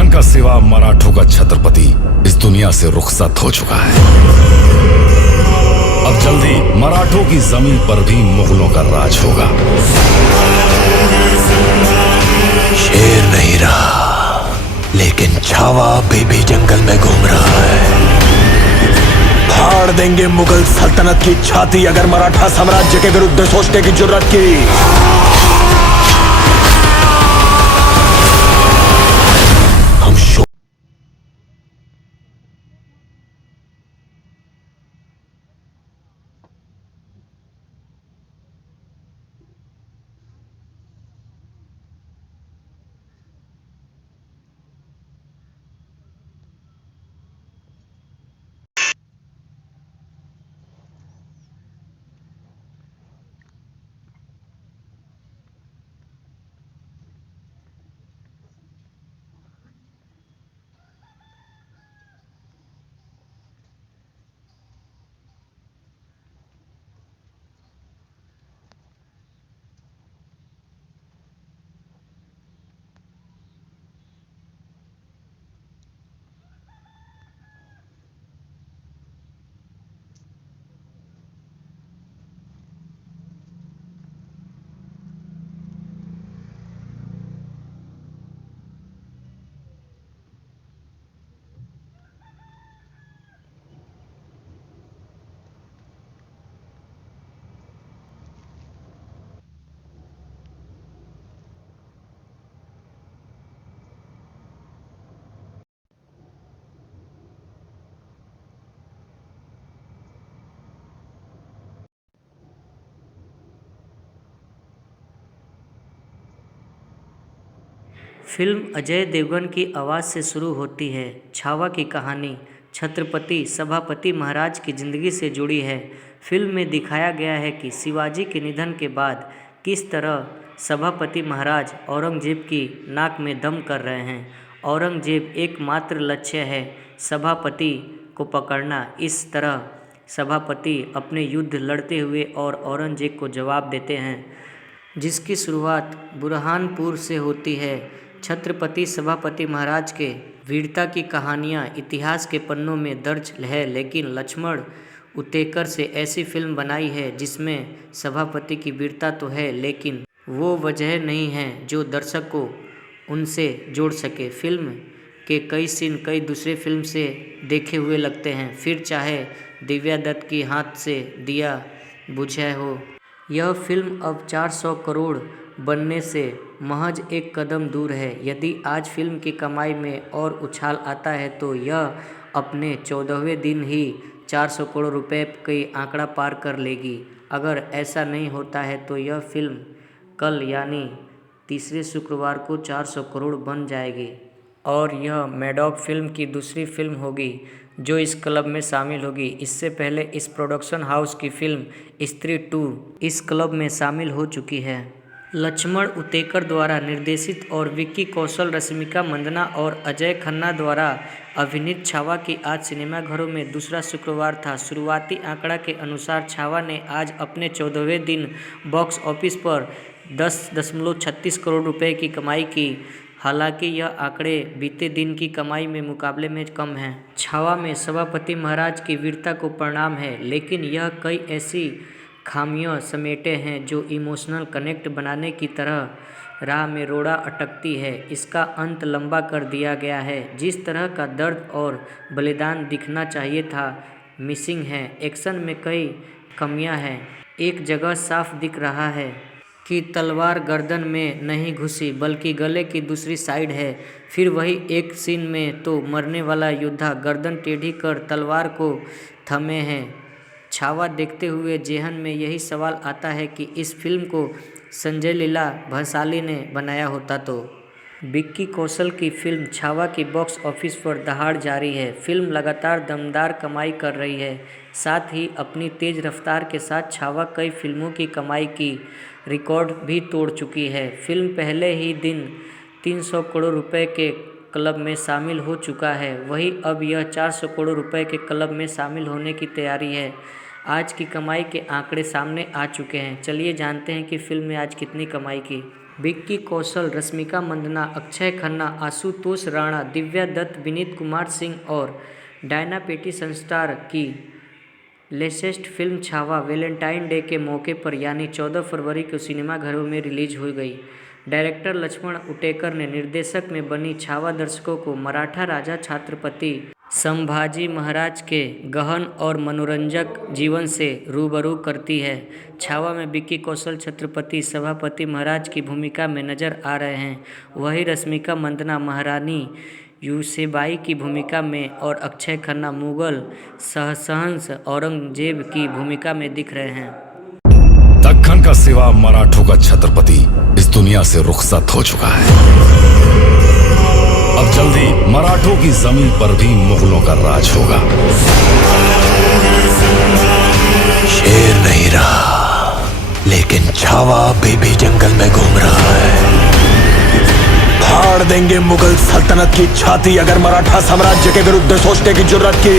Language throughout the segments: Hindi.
दक्कन का सिवा मराठों का छत्रपति इस दुनिया से रुखसत हो चुका है। अब जल्दी मराठों की जमीन पर भी मुगलों का राज होगा। शेर नहीं रहा, लेकिन छावा अभी भी जंगल में घूम रहा है। फाड़ देंगे मुगल सल्तनत की छाती अगर मराठा साम्राज्य के विरुद्ध सोचने की जुर्रत की। फिल्म अजय देवगन की आवाज़ से शुरू होती है। छावा की कहानी छत्रपति सभापति महाराज की ज़िंदगी से जुड़ी है। फिल्म में दिखाया गया है कि शिवाजी के निधन के बाद किस तरह सभापति महाराज औरंगजेब की नाक में दम कर रहे हैं। औरंगजेब एकमात्र लक्ष्य है सभापति को पकड़ना। इस तरह सभापति अपने युद्ध लड़ते हुए और औरंगजेब को जवाब देते हैं, जिसकी शुरुआत बुरहानपुर से होती है। छत्रपति सभापति महाराज के वीरता की कहानियाँ इतिहास के पन्नों में दर्ज है, लेकिन लक्ष्मण उतेकर से ऐसी फिल्म बनाई है जिसमें सभापति की वीरता तो है, लेकिन वो वजह नहीं है जो दर्शक को उनसे जोड़ सके। फिल्म के कई सीन कई दूसरे फिल्म से देखे हुए लगते हैं, फिर चाहे दिव्या दत्त की हाथ से दिया बुझाए हो। यह फिल्म अब 400 करोड़ बनने से महज एक कदम दूर है। यदि आज फिल्म की कमाई में और उछाल आता है तो यह अपने 14वें दिन ही 400 करोड़ रुपए की आंकड़ा पार कर लेगी। अगर ऐसा नहीं होता है तो यह फिल्म कल यानी तीसरे शुक्रवार को 400 करोड़ बन जाएगी और यह मैडॉक फिल्म की दूसरी फिल्म होगी जो इस क्लब में शामिल होगी। इससे पहले इस प्रोडक्शन हाउस की फिल्म स्त्री 2 इस क्लब में शामिल हो चुकी है। लक्ष्मण उतेकर द्वारा निर्देशित और विक्की कौशल, रश्मिका मंदाना और अजय खन्ना द्वारा अभिनीत छावा की आज सिनेमाघरों में दूसरा शुक्रवार था। शुरुआती आंकड़ा के अनुसार छावा ने आज अपने 14वें दिन बॉक्स ऑफिस पर 10.36 करोड़ रुपए की कमाई की। हालांकि यह आंकड़े बीते दिन की कमाई में मुकाबले में कम हैं। छावा में सभापति महाराज की वीरता को प्रणाम है, लेकिन यह कई ऐसी खामियां समेटे हैं जो इमोशनल कनेक्ट बनाने की तरह राह में रोड़ा अटकती है। इसका अंत लंबा कर दिया गया है। जिस तरह का दर्द और बलिदान दिखना चाहिए था मिसिंग है। एक्शन में कई कमियां हैं। एक जगह साफ दिख रहा है कि तलवार गर्दन में नहीं घुसी बल्कि गले की दूसरी साइड है। फिर वही एक सीन में तो मरने वाला योद्धा गर्दन टेढ़ी कर तलवार को थमे हैं। छावा देखते हुए जेहन में यही सवाल आता है कि इस फिल्म को संजय लीला भंसाली ने बनाया होता तो। विक्की कौशल की फिल्म छावा की बॉक्स ऑफिस पर दहाड़ जारी है। फिल्म लगातार दमदार कमाई कर रही है। साथ ही अपनी तेज रफ्तार के साथ छावा कई फिल्मों की कमाई की रिकॉर्ड भी तोड़ चुकी है। फिल्म पहले ही दिन 300 करोड़ रुपए के क्लब में शामिल हो चुका है। वहीं अब यह 400 करोड़ रुपए के क्लब में शामिल होने की तैयारी है। आज की कमाई के आंकड़े सामने आ चुके हैं। चलिए जानते हैं कि फिल्म ने आज कितनी कमाई की। विक्की कौशल, रश्मिका मंदाना, अक्षय खन्ना, आशुतोष राणा, दिव्या दत्त, विनीत कुमार सिंह और डायना पेटी संस्टार की latest film Chhaava Valentine day के मौके पर यानी 14 फरवरी को सिनेमाघरों में रिलीज हो गई। डायरेक्टर लक्ष्मण उटेकर ने निर्देशक में बनी छावा दर्शकों को मराठा राजा छत्रपति संभाजी महाराज के गहन और मनोरंजक जीवन से रूबरू करती है। छावा में विक्की कौशल छत्रपति सभापति महाराज की भूमिका में नजर आ रहे हैं, वहीं रश्मिका मंदाना महारानी यूसेबाई की भूमिका में और अक्षय खन्ना मुगल सहसहंस औरंगजेब की भूमिका में दिख रहे हैं। दक्कन का सिवा मराठों का छत्रपति इस दुनिया से रुखसत हो चुका है। अब जल्दी मराठों की जमीन पर भी मुगलों का राज होगा। शेर नहीं रहा, लेकिन छावा बेबी जंगल में घूम रहा है। फाड़ देंगे मुगल सल्तनत की छाती अगर मराठा साम्राज्य के विरुद्ध सोचने की जुर्रत की।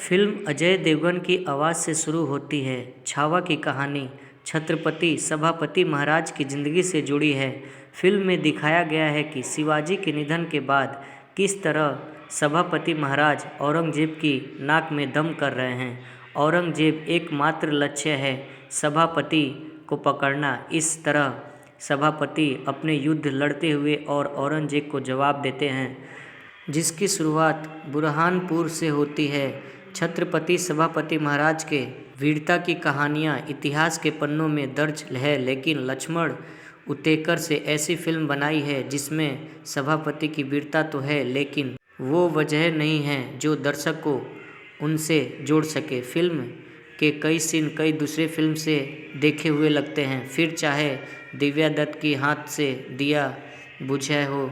फिल्म अजय देवगन की आवाज़ से शुरू होती है। छावा की कहानी छत्रपति सभापति महाराज की ज़िंदगी से जुड़ी है। फिल्म में दिखाया गया है कि शिवाजी के निधन के बाद किस तरह सभापति महाराज औरंगजेब की नाक में दम कर रहे हैं। औरंगजेब एकमात्र लक्ष्य है सभापति को पकड़ना। इस तरह सभापति अपने युद्ध लड़ते हुए और औरंगजेब को जवाब देते हैं, जिसकी शुरुआत बुरहानपुर से होती है। छत्रपति सभापति महाराज के वीरता की कहानियाँ इतिहास के पन्नों में दर्ज है, लेकिन लक्ष्मण उटेकर से ऐसी फिल्म बनाई है जिसमें सभापति की वीरता तो है, लेकिन वो वजह नहीं है जो दर्शक को उनसे जोड़ सके। फिल्म के कई सीन कई दूसरे फिल्म से देखे हुए लगते हैं, फिर चाहे दिव्या दत्त की हाथ से दिया बुझाए हो।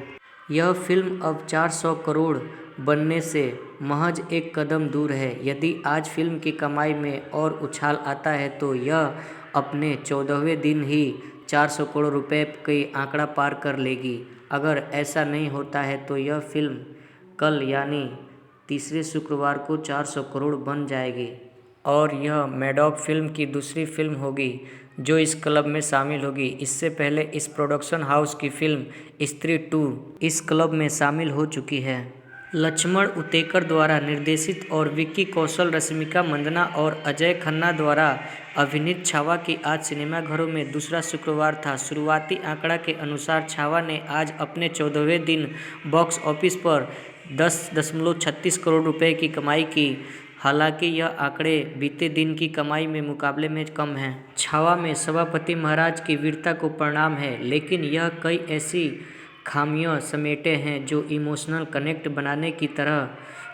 यह फिल्म अब 400 करोड़ बनने से महज एक कदम दूर है। यदि आज फिल्म की कमाई में और उछाल आता है तो यह अपने 14वें दिन ही 400 करोड़ रुपए की आंकड़ा पार कर लेगी। अगर ऐसा नहीं होता है तो यह फिल्म कल यानी तीसरे शुक्रवार को 400 करोड़ बन जाएगी और यह मैडॉक फिल्म की दूसरी फिल्म होगी जो इस क्लब में शामिल होगी। इससे पहले इस प्रोडक्शन हाउस की फिल्म स्त्री 2 इस क्लब में शामिल हो चुकी है। लक्ष्मण उटेकर द्वारा निर्देशित और विक्की कौशल, रश्मिका मंदाना और अजय खन्ना द्वारा अभिनीत छावा की आज सिनेमाघरों में दूसरा शुक्रवार था। शुरुआती आंकड़ा के अनुसार छावा ने आज अपने 14वें दिन बॉक्स ऑफिस पर 10.36 करोड़ रुपए की कमाई की। हालांकि यह आंकड़े बीते दिन की कमाई में मुकाबले में कम हैं। छावा में सभापति महाराज की वीरता को प्रणाम है, लेकिन यह कई ऐसी खामियां समेटे हैं जो इमोशनल कनेक्ट बनाने की तरह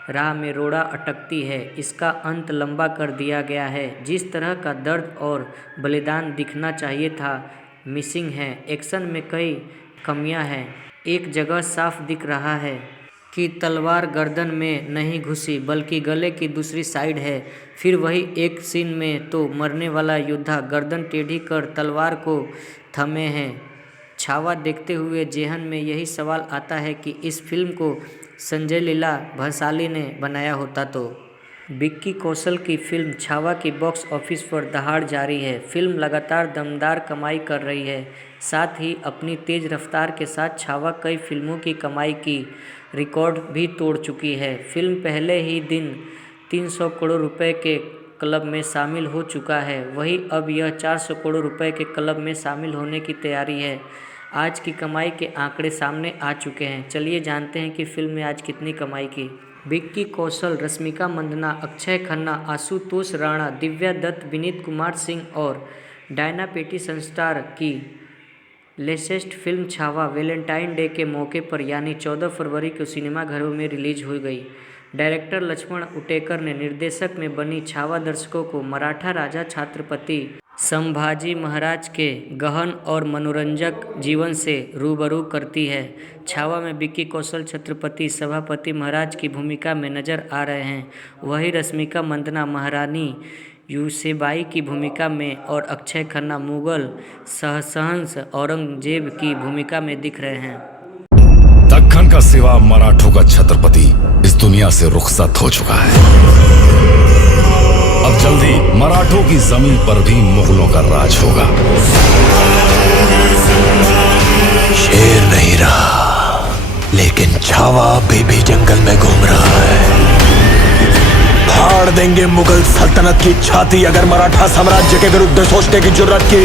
राह में रोड़ा अटकती है। इसका अंत लंबा कर दिया गया है। जिस तरह का दर्द और बलिदान दिखना चाहिए था मिसिंग है। एक्शन में कई कमियां हैं। एक जगह साफ दिख रहा है कि तलवार गर्दन में नहीं घुसी बल्कि गले की दूसरी साइड है। फिर वही एक सीन में तो मरने वाला योद्धा गर्दन टेढ़ी कर तलवार को थमे हैं। छावा देखते हुए जेहन में यही सवाल आता है कि इस फिल्म को संजय लीला भंसाली ने बनाया होता तो। विक्की कौशल की फिल्म छावा की बॉक्स ऑफिस पर दहाड़ जारी है। फिल्म लगातार दमदार कमाई कर रही है। साथ ही अपनी तेज रफ्तार के साथ छावा कई फिल्मों की कमाई की रिकॉर्ड भी तोड़ चुकी है। फिल्म पहले ही दिन 300 करोड़ रुपए के क्लब में शामिल हो चुका है। वहीं अब यह 400 करोड़ रुपए के क्लब में शामिल होने की तैयारी है। आज की कमाई के आंकड़े सामने आ चुके हैं। चलिए जानते हैं कि फिल्म ने आज कितनी कमाई की। विक्की कौशल, रश्मिका मंदाना, अक्षय खन्ना, आशुतोष राणा, दिव्या दत्त, विनीत कुमार सिंह और डायना पेटी संस्टार की latest film Chhaava Valentine day के मौके पर यानी 14 फरवरी को सिनेमाघरों में रिलीज हो गई। डायरेक्टर लक्ष्मण उटेकर ने निर्देशक में बनी छावा दर्शकों को मराठा राजा छत्रपति संभाजी महाराज के गहन और मनोरंजक जीवन से रूबरू करती है। छावा में विक्की कौशल छत्रपति सभापति महाराज की भूमिका में नजर आ रहे हैं। वहीं रश्मिका मंदाना महारानी यूसेबाई की भूमिका में और अक्षय खन्ना मुगल सहसहंस औरंगजेब की भूमिका में दिख रहे हैं। दक्खन का सिवा मराठों का छत्रपति इस दुनिया से रुखसत हो चुका है। अब जल्दी मराठों की जमीन पर भी मुगलों का राज होगा। शेर नहीं रहा, लेकिन छावा बेबी जंगल में घूम रहा है। फाड़ देंगे मुगल सल्तनत की छाती अगर मराठा साम्राज्य के विरुद्ध सोचने की जुर्रत की।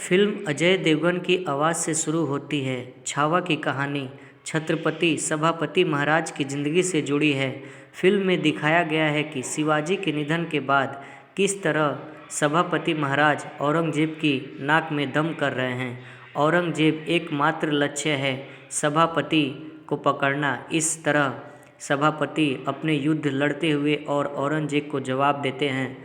फिल्म अजय देवगन की आवाज़ से शुरू होती है। छावा की कहानी छत्रपति सभापति महाराज की ज़िंदगी से जुड़ी है। फिल्म में दिखाया गया है कि शिवाजी के निधन के बाद किस तरह सभापति महाराज औरंगजेब की नाक में दम कर रहे हैं। औरंगजेब एकमात्र लक्ष्य है सभापति को पकड़ना। इस तरह सभापति अपने युद्ध लड़ते हुए और औरंगजेब को जवाब देते हैं,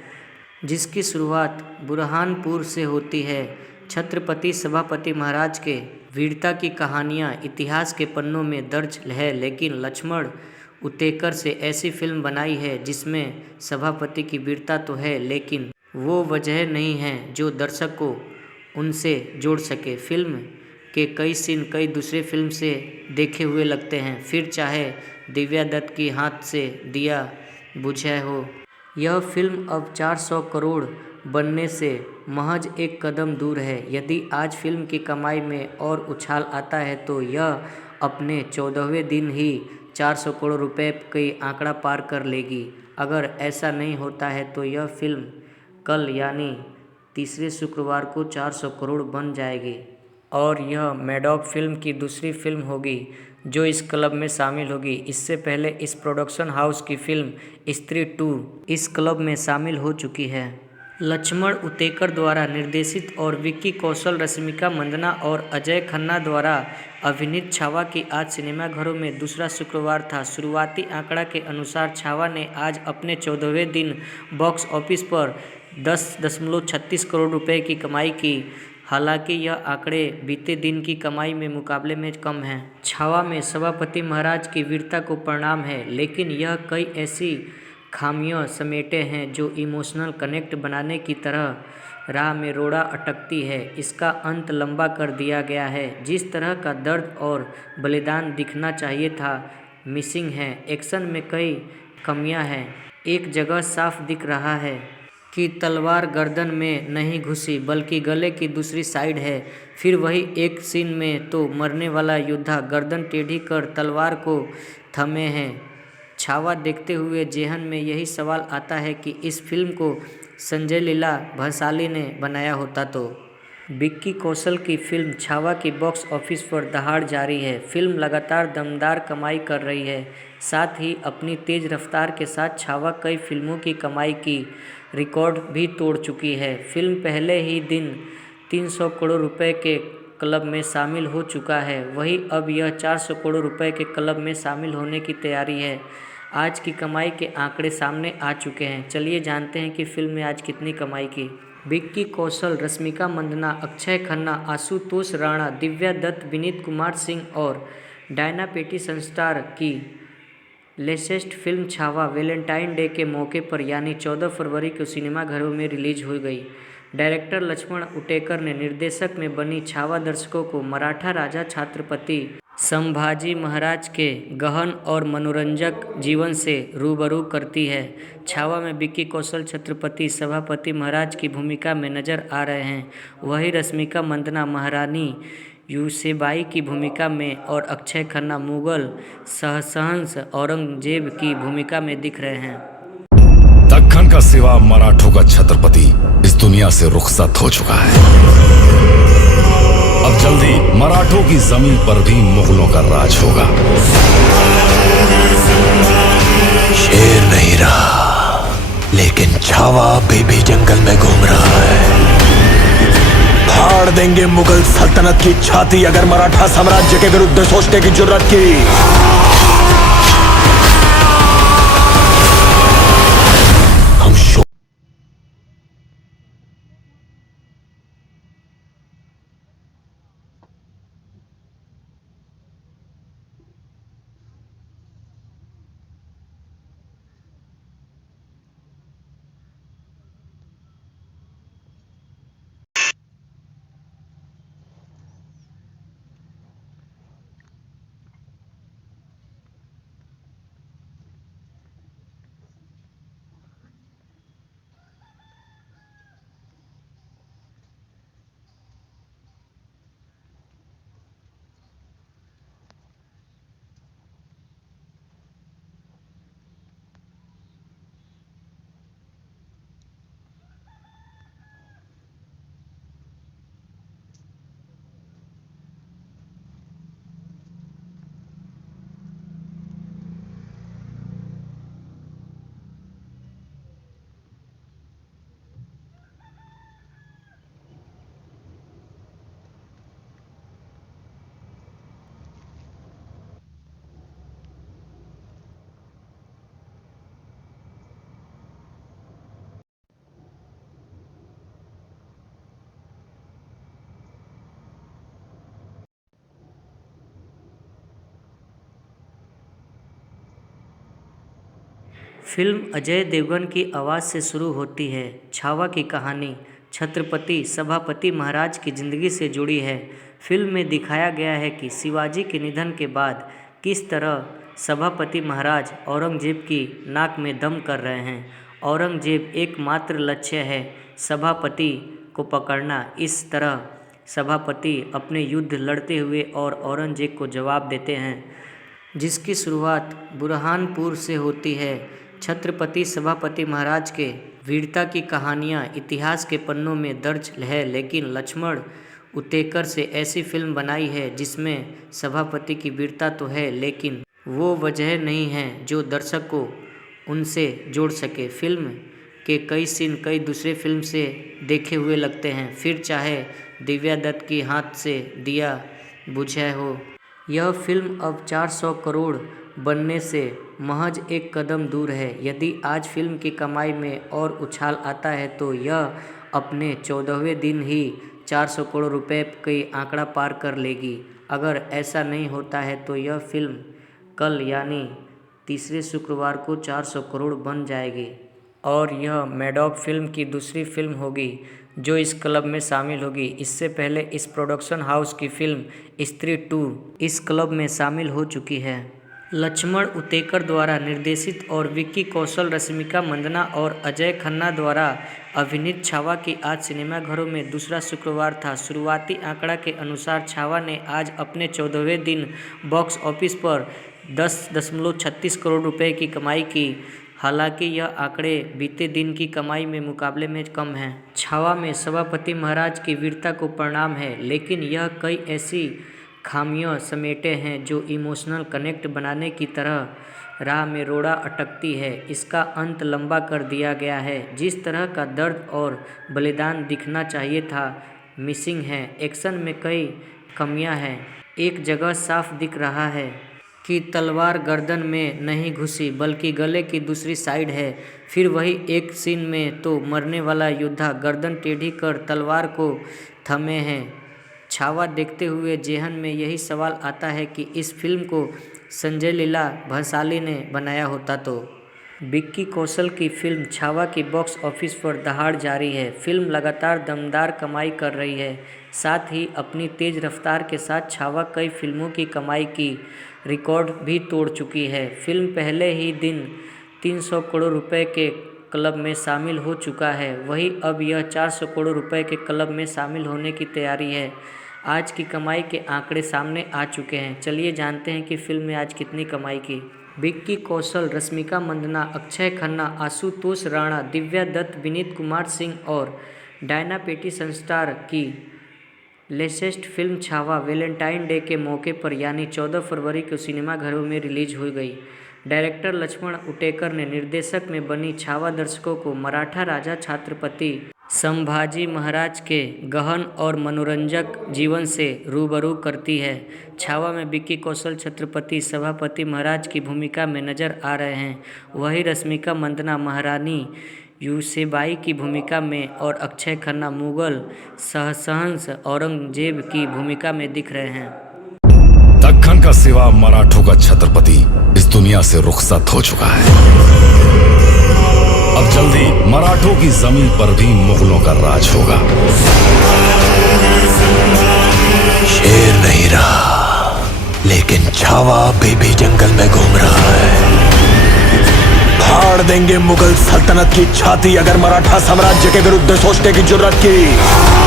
जिसकी शुरुआत बुरहानपुर से होती है। छत्रपति सभापति महाराज के वीरता की कहानियाँ इतिहास के पन्नों में दर्ज है, लेकिन लक्ष्मण उटेकर से ऐसी फिल्म बनाई है जिसमें सभापति की वीरता तो है, लेकिन वो वजह नहीं है जो दर्शक को उनसे जोड़ सके। फिल्म के कई सीन कई दूसरे फिल्म से देखे हुए लगते हैं, फिर चाहे दिव्या दत्त की हाथ से दिया बुझाए हो। यह फिल्म अब 400 करोड़ बनने से महज एक कदम दूर है। यदि आज फिल्म की कमाई में और उछाल आता है तो यह अपने 14वें दिन ही 400 करोड़ रुपए की आंकड़ा पार कर लेगी। अगर ऐसा नहीं होता है तो यह फिल्म कल यानी तीसरे शुक्रवार को 400 करोड़ बन जाएगी और यह मैडॉक फिल्म की दूसरी फिल्म होगी जो इस क्लब में शामिल होगी। इससे पहले इस प्रोडक्शन हाउस की फिल्म स्त्री 2 इस क्लब में शामिल हो चुकी है। लक्ष्मण उतेकर द्वारा निर्देशित और विक्की कौशल, रश्मिका मंदाना और अजय खन्ना द्वारा अभिनीत छावा की आज सिनेमाघरों में दूसरा शुक्रवार था। शुरुआती आंकड़ा के अनुसार छावा ने आज अपने 14वें दिन बॉक्स ऑफिस पर 10.36 करोड़ रुपए की कमाई की। हालांकि यह आंकड़े बीते दिन की कमाई में मुकाबले में कम हैं। छावा में सभापति महाराज की वीरता को प्रणाम है, लेकिन यह कई ऐसी खामियां समेटे हैं जो इमोशनल कनेक्ट बनाने की तरह राह में रोड़ा अटकती है। इसका अंत लंबा कर दिया गया है। जिस तरह का दर्द और बलिदान दिखना चाहिए था मिसिंग है। एक्शन में कई कमियां हैं। एक जगह साफ दिख रहा है कि तलवार गर्दन में नहीं घुसी बल्कि गले की दूसरी साइड है। फिर वही एक सीन में तो मरने वाला योद्धा गर्दन टेढ़ी कर तलवार को थमे हैं। छावा देखते हुए जेहन में यही सवाल आता है कि इस फिल्म को संजय लीला भंसाली ने बनाया होता तो। विक्की कौशल की फिल्म छावा की बॉक्स ऑफिस पर दहाड़ जारी है। फिल्म लगातार दमदार कमाई कर रही है। साथ ही अपनी तेज रफ्तार के साथ छावा कई फिल्मों की कमाई की रिकॉर्ड भी तोड़ चुकी है। फिल्म पहले ही दिन 300 करोड़ रुपए के क्लब में शामिल हो चुका है। वहीं अब यह 400 करोड़ रुपए के क्लब में शामिल होने की तैयारी है। आज की कमाई के आंकड़े सामने आ चुके हैं। चलिए जानते हैं कि फिल्म ने आज कितनी कमाई की। विक्की कौशल, रश्मिका मंदाना, अक्षय खन्ना, आशुतोष राणा, दिव्या दत्त, विनीत कुमार सिंह और डायना पेटी संस्टार की latest film Chhaava Valentine day के मौके पर यानी 14 फरवरी को सिनेमाघरों में रिलीज हो गई। डायरेक्टर लक्ष्मण उटेकर ने निर्देशक में बनी छावा दर्शकों को मराठा राजा छत्रपति संभाजी महाराज के गहन और मनोरंजक जीवन से रूबरू करती है। छावा में विक्की कौशल छत्रपति सभापति महाराज की भूमिका में नजर आ रहे हैं। वहीं रश्मिका मंदाना महारानी यूसेबाई की भूमिका में और अक्षय खन्ना मुगल सहसहंस औरंगजेब की भूमिका में दिख रहे हैं। दक्खन का सिवा मराठों का छत्रपति इस दुनिया से रुखसत हो चुका है। अब जल्दी मराठों की जमीन पर भी मुगलों का राज होगा। शेर नहीं रहा, लेकिन छावा बेबी जंगल में घूम रहा है। फाड़ देंगे मुगल सल्तनत की छाती अगर मराठा साम्राज्य के विरुद्ध सोचने की जुर्रत की। फिल्म अजय देवगन की आवाज़ से शुरू होती है। छावा की कहानी छत्रपति सभापति महाराज की ज़िंदगी से जुड़ी है। फिल्म में दिखाया गया है कि शिवाजी के निधन के बाद किस तरह सभापति महाराज औरंगजेब की नाक में दम कर रहे हैं। औरंगजेब एकमात्र लक्ष्य है सभापति को पकड़ना। इस तरह सभापति अपने युद्ध लड़ते हुए और औरंगजेब को जवाब देते हैं, जिसकी शुरुआत बुरहानपुर से होती है। छत्रपति सभापति महाराज के वीरता की कहानियाँ इतिहास के पन्नों में दर्ज है, लेकिन लक्ष्मण उतेकर से ऐसी फिल्म बनाई है जिसमें सभापति की वीरता तो है, लेकिन वो वजह नहीं है जो दर्शक को उनसे जोड़ सके। फिल्म के कई सीन कई दूसरे फिल्म से देखे हुए लगते हैं, फिर चाहे दिव्या दत्त की हाथ से दिया बुझाए हो। यह फिल्म अब 400 करोड़ बनने से महज एक कदम दूर है। यदि आज फिल्म की कमाई में और उछाल आता है तो यह अपने 14वें दिन ही 400 करोड़ रुपए की आंकड़ा पार कर लेगी। अगर ऐसा नहीं होता है तो यह फिल्म कल यानी तीसरे शुक्रवार को 400 करोड़ बन जाएगी और यह मैडॉक फिल्म की दूसरी फिल्म होगी जो इस क्लब में शामिल होगी। इससे पहले इस प्रोडक्शन हाउस की फिल्म स्त्री 2 इस क्लब में शामिल हो चुकी है। लक्ष्मण उतेकर द्वारा निर्देशित और विक्की कौशल, रश्मिका मंदाना और अजय खन्ना द्वारा अभिनीत छावा की आज सिनेमाघरों में दूसरा शुक्रवार था। शुरुआती आंकड़ा के अनुसार छावा ने आज अपने 14वें दिन बॉक्स ऑफिस पर 10.36 करोड़ रुपए की कमाई की। हालांकि यह आंकड़े बीते दिन की कमाई में मुकाबले में कम हैं। छावा में सभापति महाराज की वीरता को प्रणाम है, लेकिन यह कई ऐसी खामियां समेटे हैं जो इमोशनल कनेक्ट बनाने की तरह राह में रोड़ा अटकती है। इसका अंत लंबा कर दिया गया है। जिस तरह का दर्द और बलिदान दिखना चाहिए था मिसिंग है। एक्शन में कई कमियां हैं। एक जगह साफ दिख रहा है कि तलवार गर्दन में नहीं घुसी बल्कि गले की दूसरी साइड है। फिर वही एक सीन में तो मरने वाला योद्धा गर्दन टेढ़ी कर तलवार को थमे हैं। छावा देखते हुए जेहन में यही सवाल आता है कि इस फिल्म को संजय लीला भंसाली ने बनाया होता तो। विक्की कौशल की फिल्म छावा की बॉक्स ऑफिस पर दहाड़ जारी है। फिल्म लगातार दमदार कमाई कर रही है। साथ ही अपनी तेज रफ्तार के साथ छावा कई फिल्मों की कमाई की रिकॉर्ड भी तोड़ चुकी है। फिल्म पहले ही दिन 300 करोड़ रुपए के क्लब में शामिल हो चुका है। वहीं अब यह 400 करोड़ रुपए के क्लब में शामिल होने की तैयारी है। आज की कमाई के आंकड़े सामने आ चुके हैं। चलिए जानते हैं कि फिल्म ने आज कितनी कमाई की। विक्की कौशल, रश्मिका मंदाना, अक्षय खन्ना, आशुतोष राणा, दिव्या दत्त, विनीत कुमार सिंह और डायना पेटिसन स्टार की latest film Chhaava Valentine day के मौके पर यानी 14 फरवरी को सिनेमाघरों में रिलीज हो गई। डायरेक्टर लक्ष्मण उटेकर ने निर्देशक में बनी छावा दर्शकों को मराठा राजा छत्रपति संभाजी महाराज के गहन और मनोरंजक जीवन से रूबरू करती है। छावा में विक्की कौशल छत्रपति सभापति महाराज की भूमिका में नजर आ रहे हैं। वहीं रश्मिका मंदाना महारानी यूसेबाई की भूमिका में और अक्षय खन्ना मुगल सहसहंस औरंगजेब की भूमिका में दिख रहे हैं। दक्खन का सिवा मराठों का छत्रपति इस दुनिया से रुखसत हो चुका है। अब जल्दी मराठों की जमीन पर भी मुगलों का राज होगा। शेर नहीं रहा, लेकिन छावा बेबी जंगल में घूम रहा है। फाड़ देंगे मुगल सल्तनत की छाती अगर मराठा साम्राज्य के विरुद्ध सोचने की जुर्रत की।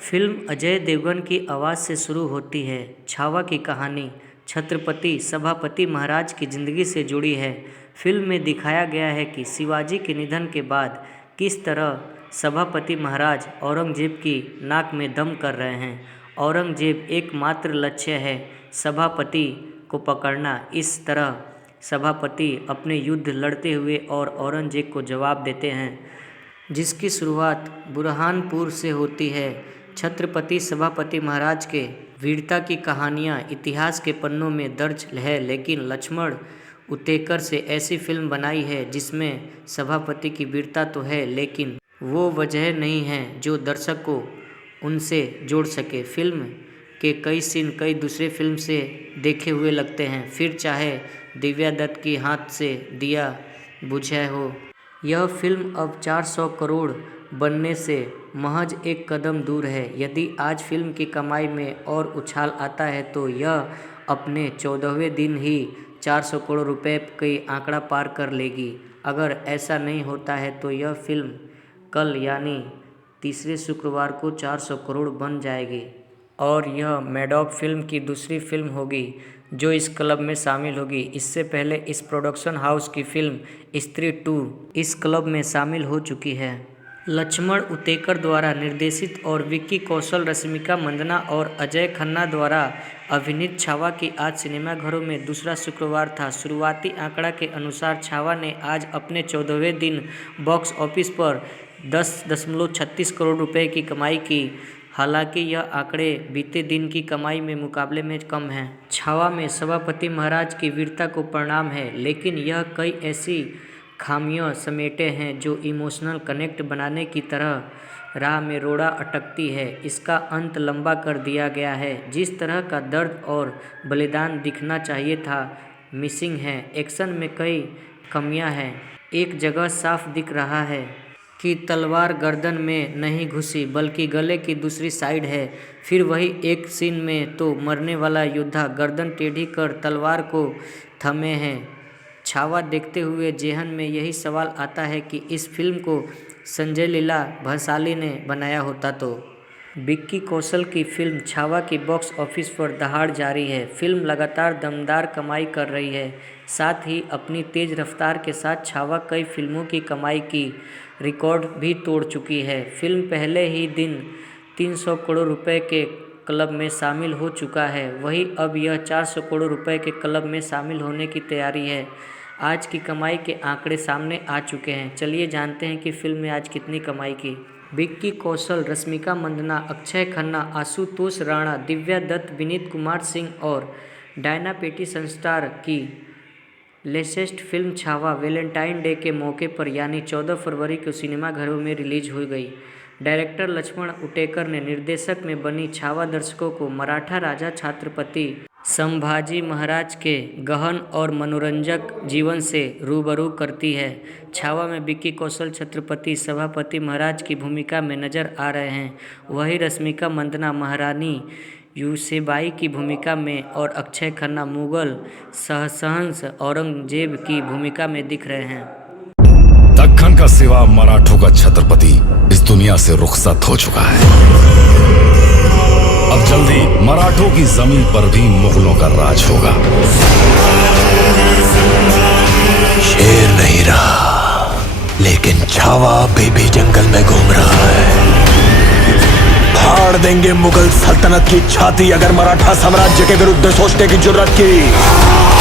फिल्म अजय देवगन की आवाज़ से शुरू होती है। छावा की कहानी छत्रपति सभापति महाराज की ज़िंदगी से जुड़ी है। फिल्म में दिखाया गया है कि शिवाजी के निधन के बाद किस तरह सभापति महाराज औरंगजेब की नाक में दम कर रहे हैं। औरंगजेब एकमात्र लक्ष्य है सभापति को पकड़ना। इस तरह सभापति अपने युद्ध लड़ते हुए और औरंगजेब को जवाब देते हैं, जिसकी शुरुआत बुरहानपुर से होती है। छत्रपति सभापति महाराज के वीरता की कहानियाँ इतिहास के पन्नों में दर्ज है, लेकिन लक्ष्मण उतेकर से ऐसी फिल्म बनाई है जिसमें सभापति की वीरता तो है, लेकिन वो वजह नहीं है जो दर्शक को उनसे जोड़ सके। फिल्म के कई सीन कई दूसरे फिल्म से देखे हुए लगते हैं, फिर चाहे दिव्या दत्त की हाथ से दिया बुझाए हो। यह फिल्म अब 400 करोड़ बनने से महज एक कदम दूर है। यदि आज फिल्म की कमाई में और उछाल आता है तो यह अपने 14वें दिन ही 400 करोड़ रुपए की आंकड़ा पार कर लेगी। अगर ऐसा नहीं होता है तो यह फिल्म कल यानी तीसरे शुक्रवार को 400 करोड़ बन जाएगी और यह मैडॉक फिल्म की दूसरी फिल्म होगी जो इस क्लब में शामिल होगी। इससे पहले इस प्रोडक्शन हाउस की फिल्म स्त्री 2 इस क्लब में शामिल हो चुकी है। लक्ष्मण उतेकर द्वारा निर्देशित और विक्की कौशल, रश्मिका मंदाना और अजय खन्ना द्वारा अभिनीत छावा की आज सिनेमाघरों में दूसरा शुक्रवार था। शुरुआती आंकड़ा के अनुसार छावा ने आज अपने 14वें दिन बॉक्स ऑफिस पर 10.36 करोड़ रुपए की कमाई की। हालांकि यह आंकड़े बीते दिन की कमाई में मुकाबले में कम हैं। छावा में सभापति महाराज की वीरता को प्रणाम है, लेकिन यह कई ऐसी खामियां समेटे हैं जो इमोशनल कनेक्ट बनाने की तरह राह में रोड़ा अटकती है। इसका अंत लंबा कर दिया गया है। जिस तरह का दर्द और बलिदान दिखना चाहिए था मिसिंग है। एक्शन में कई कमियां हैं। एक जगह साफ दिख रहा है कि तलवार गर्दन में नहीं घुसी बल्कि गले की दूसरी साइड है। फिर वही एक सीन में तो मरने वाला योद्धा गर्दन टेढ़ी कर तलवार को थमे हैं। छावा देखते हुए जेहन में यही सवाल आता है कि इस फिल्म को संजय लीला भंसाली ने बनाया होता तो। विक्की कौशल की फिल्म छावा की बॉक्स ऑफिस पर दहाड़ जारी है। फिल्म लगातार दमदार कमाई कर रही है। साथ ही अपनी तेज रफ्तार के साथ छावा कई फिल्मों की कमाई की रिकॉर्ड भी तोड़ चुकी है। फिल्म पहले ही दिन 300 करोड़ रुपए के क्लब में शामिल हो चुका है। वहीं अब यह 400 करोड़ रुपए के क्लब में शामिल होने की तैयारी है। आज की कमाई के आंकड़े सामने आ चुके हैं। चलिए जानते हैं कि फिल्म ने आज कितनी कमाई की। विक्की कौशल, रश्मिका मंदाना, अक्षय खन्ना, आशुतोष राणा, दिव्या दत्त, विनीत कुमार सिंह और डायना पेटी संस्टार की latest film Chhaava Valentine day के मौके पर यानी 14 फरवरी को सिनेमाघरों में रिलीज हो गई। डायरेक्टर लक्ष्मण उटेकर ने निर्देशक में बनी छावा दर्शकों को मराठा राजा छत्रपति संभाजी महाराज के गहन और मनोरंजक जीवन से रूबरू करती है। छावा में विक्की कौशल छत्रपति सभापति महाराज की भूमिका में नजर आ रहे हैं। वहीं रश्मिका मंदाना महारानी यूसेबाई की भूमिका में और अक्षय खन्ना मुगल सहसहंस औरंगजेब की भूमिका में दिख रहे हैं। दक्खन का सिवा मराठों का छत्रपति इस दुनिया से रुखसत हो चुका है। अब जल्दी मराठों की जमीन पर भी मुगलों का राज होगा। शेर नहीं रहा, लेकिन छावा बेबी जंगल में घूम रहा है। फाड़ देंगे मुगल सल्तनत की छाती अगर मराठा साम्राज्य के विरुद्ध सोचने की जुर्रत की।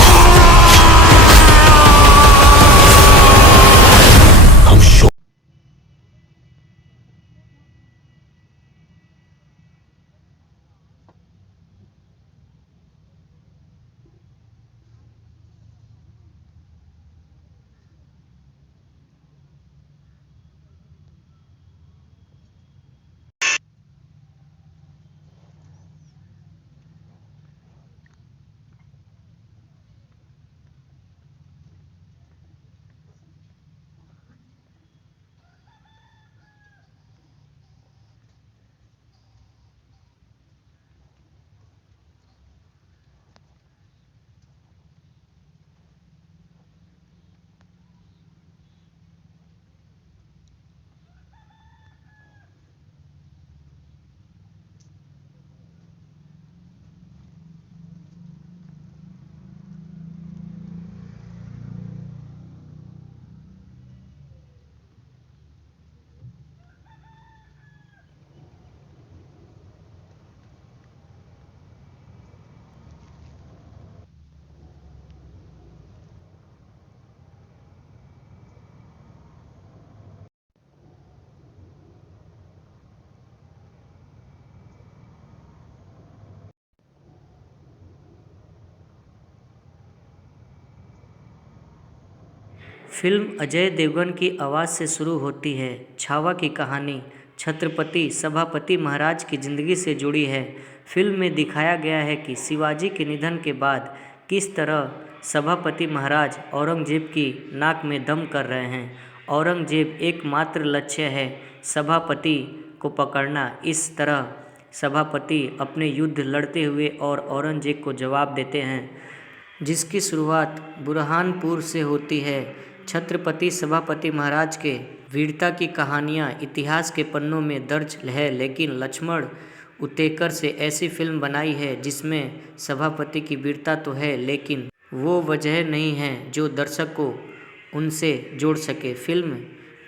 फिल्म अजय देवगन की आवाज़ से शुरू होती है। छावा की कहानी छत्रपति सभापति महाराज की ज़िंदगी से जुड़ी है। फिल्म में दिखाया गया है कि शिवाजी के निधन के बाद किस तरह सभापति महाराज औरंगजेब की नाक में दम कर रहे हैं। औरंगजेब एकमात्र लक्ष्य है सभापति को पकड़ना। इस तरह सभापति अपने युद्ध लड़ते हुए और औरंगजेब को जवाब देते हैं, जिसकी शुरुआत बुरहानपुर से होती है। छत्रपति सभापति महाराज के वीरता की कहानियाँ इतिहास के पन्नों में दर्ज है, लेकिन लक्ष्मण उतेकर से ऐसी फिल्म बनाई है जिसमें सभापति की वीरता तो है, लेकिन वो वजह नहीं है जो दर्शक को उनसे जोड़ सके। फिल्म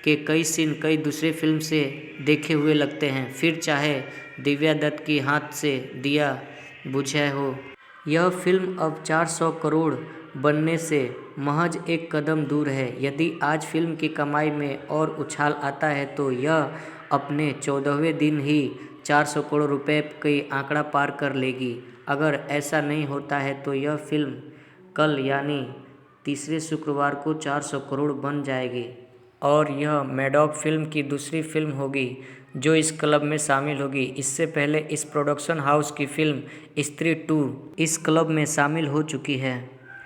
के कई सीन कई दूसरे फिल्म से देखे हुए लगते हैं, फिर चाहे दिव्या दत्त की हाथ से दिया बुझाए हो। यह फिल्म अब 400 करोड़ बनने से महज एक कदम दूर है। यदि आज फिल्म की कमाई में और उछाल आता है तो यह अपने 14वें दिन ही 400 करोड़ रुपए की आंकड़ा पार कर लेगी। अगर ऐसा नहीं होता है तो यह फिल्म कल यानी तीसरे शुक्रवार को 400 करोड़ बन जाएगी और यह मैडॉग फिल्म की दूसरी फिल्म होगी जो इस क्लब में शामिल होगी। इससे पहले इस प्रोडक्शन हाउस की फिल्म स्त्री 2 इस क्लब में शामिल हो चुकी है।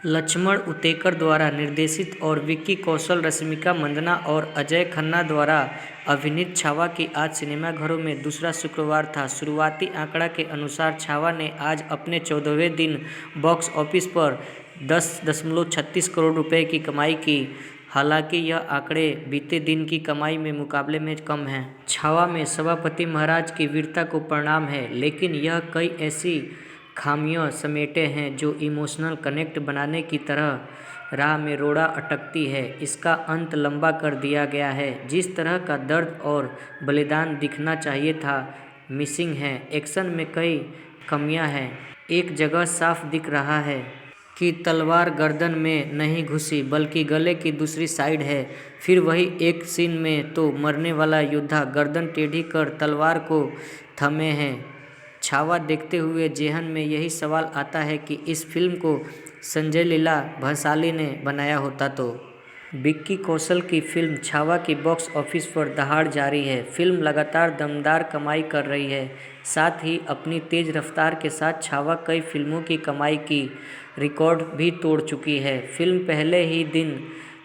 लक्ष्मण उतेकर द्वारा निर्देशित और विक्की कौशल, रश्मिका मंदाना और अजय खन्ना द्वारा अभिनीत छावा की आज सिनेमाघरों में दूसरा शुक्रवार था। शुरुआती आंकड़ा के अनुसार छावा ने आज अपने 14वें दिन बॉक्स ऑफिस पर 10.36 करोड़ रुपए की कमाई की। हालांकि यह आंकड़े बीते दिन की कमाई में मुकाबले में कम हैं। छावा में सभापति महाराज की वीरता को प्रणाम है, लेकिन यह कई ऐसी खामियां समेटे हैं जो इमोशनल कनेक्ट बनाने की तरह राह में रोड़ा अटकती है। इसका अंत लंबा कर दिया गया है। जिस तरह का दर्द और बलिदान दिखना चाहिए था मिसिंग है। एक्शन में कई कमियां हैं। एक जगह साफ दिख रहा है कि तलवार गर्दन में नहीं घुसी बल्कि गले की दूसरी साइड है। फिर वही एक सीन में तो मरने वाला योद्धा गर्दन टेढ़ी कर तलवार को थमे हैं। छावा देखते हुए जेहन में यही सवाल आता है कि इस फिल्म को संजय लीला भंसाली ने बनाया होता तो। विक्की कौशल की फिल्म छावा की बॉक्स ऑफिस पर दहाड़ जारी है। फिल्म लगातार दमदार कमाई कर रही है। साथ ही अपनी तेज रफ्तार के साथ छावा कई फिल्मों की कमाई की रिकॉर्ड भी तोड़ चुकी है। फिल्म पहले ही दिन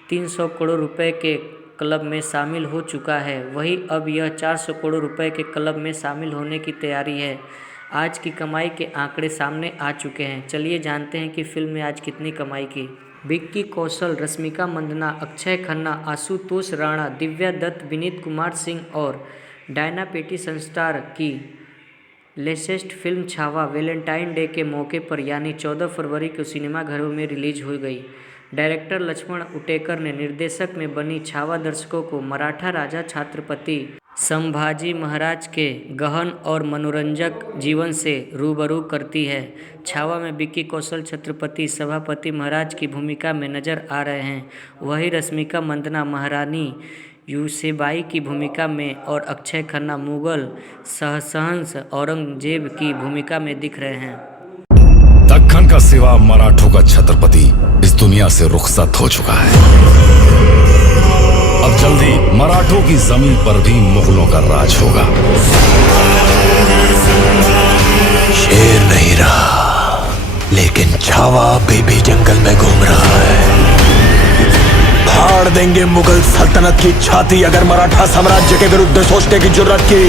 300 करोड़ रुपए के क्लब में शामिल हो चुका है। वहीं अब यह 400 करोड़ रुपए के क्लब में शामिल होने की तैयारी है। आज की कमाई के आंकड़े सामने आ चुके हैं। चलिए जानते हैं कि फिल्म ने आज कितनी कमाई की। विक्की कौशल, रश्मिका मंदाना, अक्षय खन्ना, आशुतोष राणा, दिव्या दत्त, विनीत कुमार सिंह और डायना पेटी संस्टार की latest film Chhaava Valentine day के मौके पर यानी 14 फरवरी को सिनेमाघरों में रिलीज हो गई। डायरेक्टर लक्ष्मण उटेकर ने निर्देशक में बनी छावा दर्शकों को मराठा राजा छत्रपति संभाजी महाराज के गहन और मनोरंजक जीवन से रूबरू करती है। छावा में विक्की कौशल छत्रपति सभापति महाराज की भूमिका में नजर आ रहे हैं। वहीं रश्मिका मंदाना महारानी यूसेबाई की भूमिका में और अक्षय खन्ना मुगल सहसहंस औरंगजेब की भूमिका में दिख रहे हैं। दक्खन का सिवा मराठों का छत्रपति इस दुनिया से रुखसत हो चुका है। अब जल्दी मराठों की जमीन पर भी मुगलों का राज होगा। शेर नहीं रहा, लेकिन छावा बेबी जंगल में घूम रहा है। फाड़ देंगे मुगल सल्तनत की छाती अगर मराठा साम्राज्य के विरुद्ध सोचने की जुर्रत की।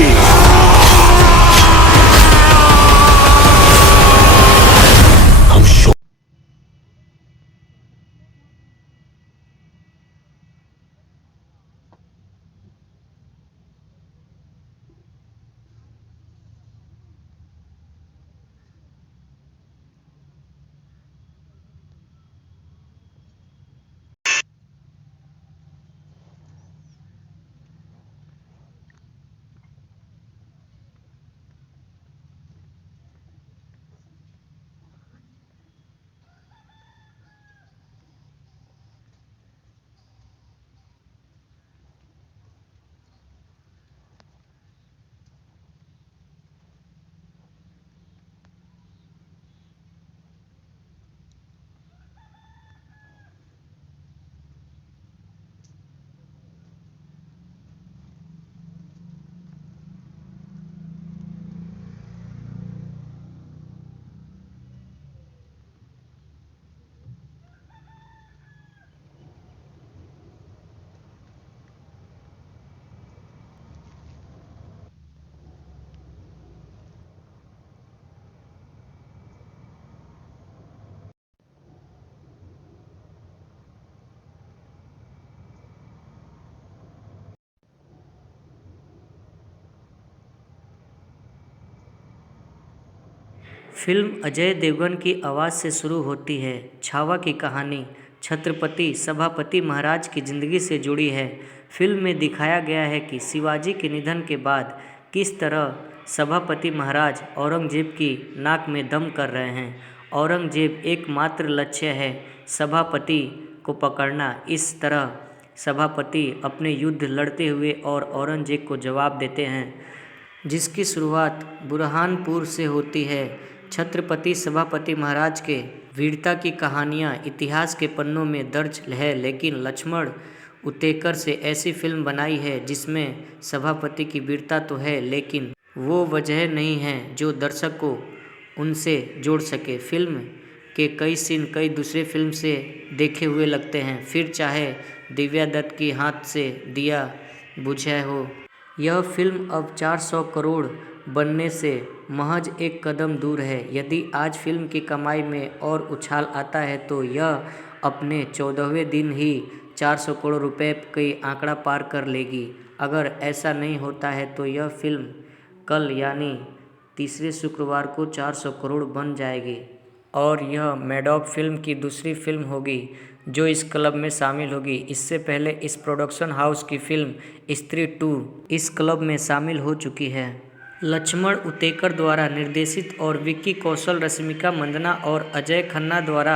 फिल्म अजय देवगन की आवाज़ से शुरू होती है। छावा की कहानी छत्रपति सभापति महाराज की ज़िंदगी से जुड़ी है। फिल्म में दिखाया गया है कि शिवाजी के निधन के बाद किस तरह सभापति महाराज औरंगजेब की नाक में दम कर रहे हैं। औरंगजेब एकमात्र लक्ष्य है सभापति को पकड़ना। इस तरह सभापति अपने युद्ध लड़ते हुए और औरंगजेब को जवाब देते हैं, जिसकी शुरुआत बुरहानपुर से होती है। छत्रपति सभापति महाराज के वीरता की कहानियाँ इतिहास के पन्नों में दर्ज है, लेकिन लक्ष्मण उतेकर से ऐसी फिल्म बनाई है जिसमें सभापति की वीरता तो है, लेकिन वो वजह नहीं है जो दर्शक को उनसे जोड़ सके। फिल्म के कई सीन कई दूसरे फिल्म से देखे हुए लगते हैं, फिर चाहे दिव्या दत्त की हाथ से दिया बुझाया हो। यह फिल्म अब 400 करोड़ बनने से महज एक कदम दूर है। यदि आज फिल्म की कमाई में और उछाल आता है तो यह अपने 14वें दिन ही 400 करोड़ रुपए की आंकड़ा पार कर लेगी। अगर ऐसा नहीं होता है तो यह फिल्म कल यानी तीसरे शुक्रवार को 400 करोड़ बन जाएगी और यह मैडॉक फिल्म की दूसरी फिल्म होगी जो इस क्लब में शामिल होगी। इससे पहले इस प्रोडक्शन हाउस की फिल्म स्त्री 2 इस क्लब में शामिल हो चुकी है। लक्ष्मण उतेकर द्वारा निर्देशित और विक्की कौशल, रश्मिका मंदाना और अजय खन्ना द्वारा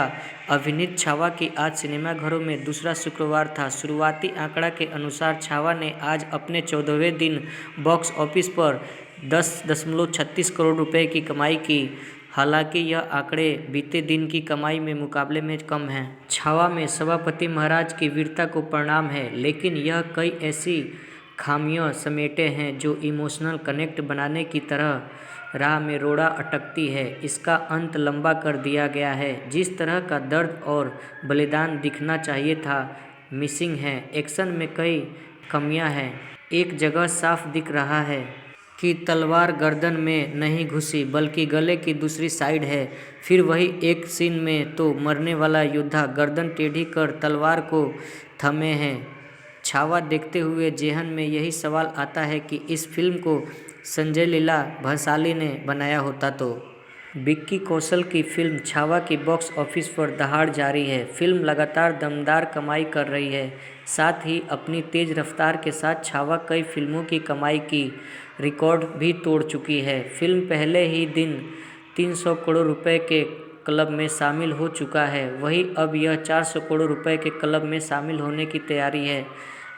अभिनीत छावा की आज सिनेमाघरों में दूसरा शुक्रवार था। शुरुआती आंकड़ा के अनुसार छावा ने आज अपने 14वें दिन बॉक्स ऑफिस पर 10.36 करोड़ रुपए की कमाई की। हालांकि यह आंकड़े बीते दिन की कमाई में मुकाबले में कम हैं। छावा में सभापति महाराज की वीरता को प्रणाम है, लेकिन यह कई ऐसी खामियां समेटे हैं जो इमोशनल कनेक्ट बनाने की तरह राह में रोड़ा अटकती है। इसका अंत लंबा कर दिया गया है। जिस तरह का दर्द और बलिदान दिखना चाहिए था मिसिंग है। एक्शन में कई कमियां हैं। एक जगह साफ दिख रहा है कि तलवार गर्दन में नहीं घुसी बल्कि गले की दूसरी साइड है। फिर वही एक सीन में तो मरने वाला योद्धा गर्दन टेढ़ी कर तलवार को थमे हैं। छावा देखते हुए जेहन में यही सवाल आता है कि इस फिल्म को संजय लीला भंसाली ने बनाया होता तो। विक्की कौशल की फिल्म छावा की बॉक्स ऑफिस पर दहाड़ जारी है। फिल्म लगातार दमदार कमाई कर रही है। साथ ही अपनी तेज रफ्तार के साथ छावा कई फिल्मों की कमाई की रिकॉर्ड भी तोड़ चुकी है। फिल्म पहले ही दिन 300 करोड़ रुपए के क्लब में शामिल हो चुका है। वहीं अब यह 400 करोड़ रुपए के क्लब में शामिल होने की तैयारी है।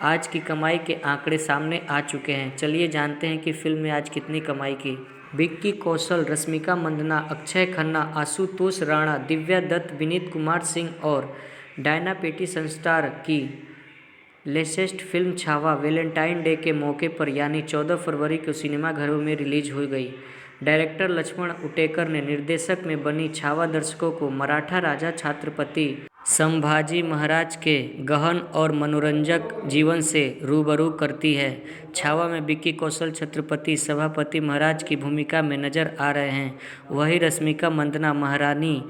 आज की कमाई के आंकड़े सामने आ चुके हैं। चलिए जानते हैं कि फिल्म ने आज कितनी कमाई की। विक्की कौशल, रश्मिका मंदाना, अक्षय खन्ना, आशुतोष राणा, दिव्या दत्त, विनीत कुमार सिंह और डायना पेटी सनस्टार की latest film Chhaava Valentine day के मौके पर यानी 14 फरवरी को सिनेमाघरों में रिलीज हो गई। डायरेक्टर लक्ष्मण उटेकर ने निर्देशक में बनी छावा दर्शकों को मराठा राजा छत्रपति संभाजी महाराज के गहन और मनोरंजक जीवन से रूबरू करती है। छावा में विक्की कौशल छत्रपति सभापति महाराज की भूमिका में नजर आ रहे हैं। वहीं रश्मिका मंदाना महारानी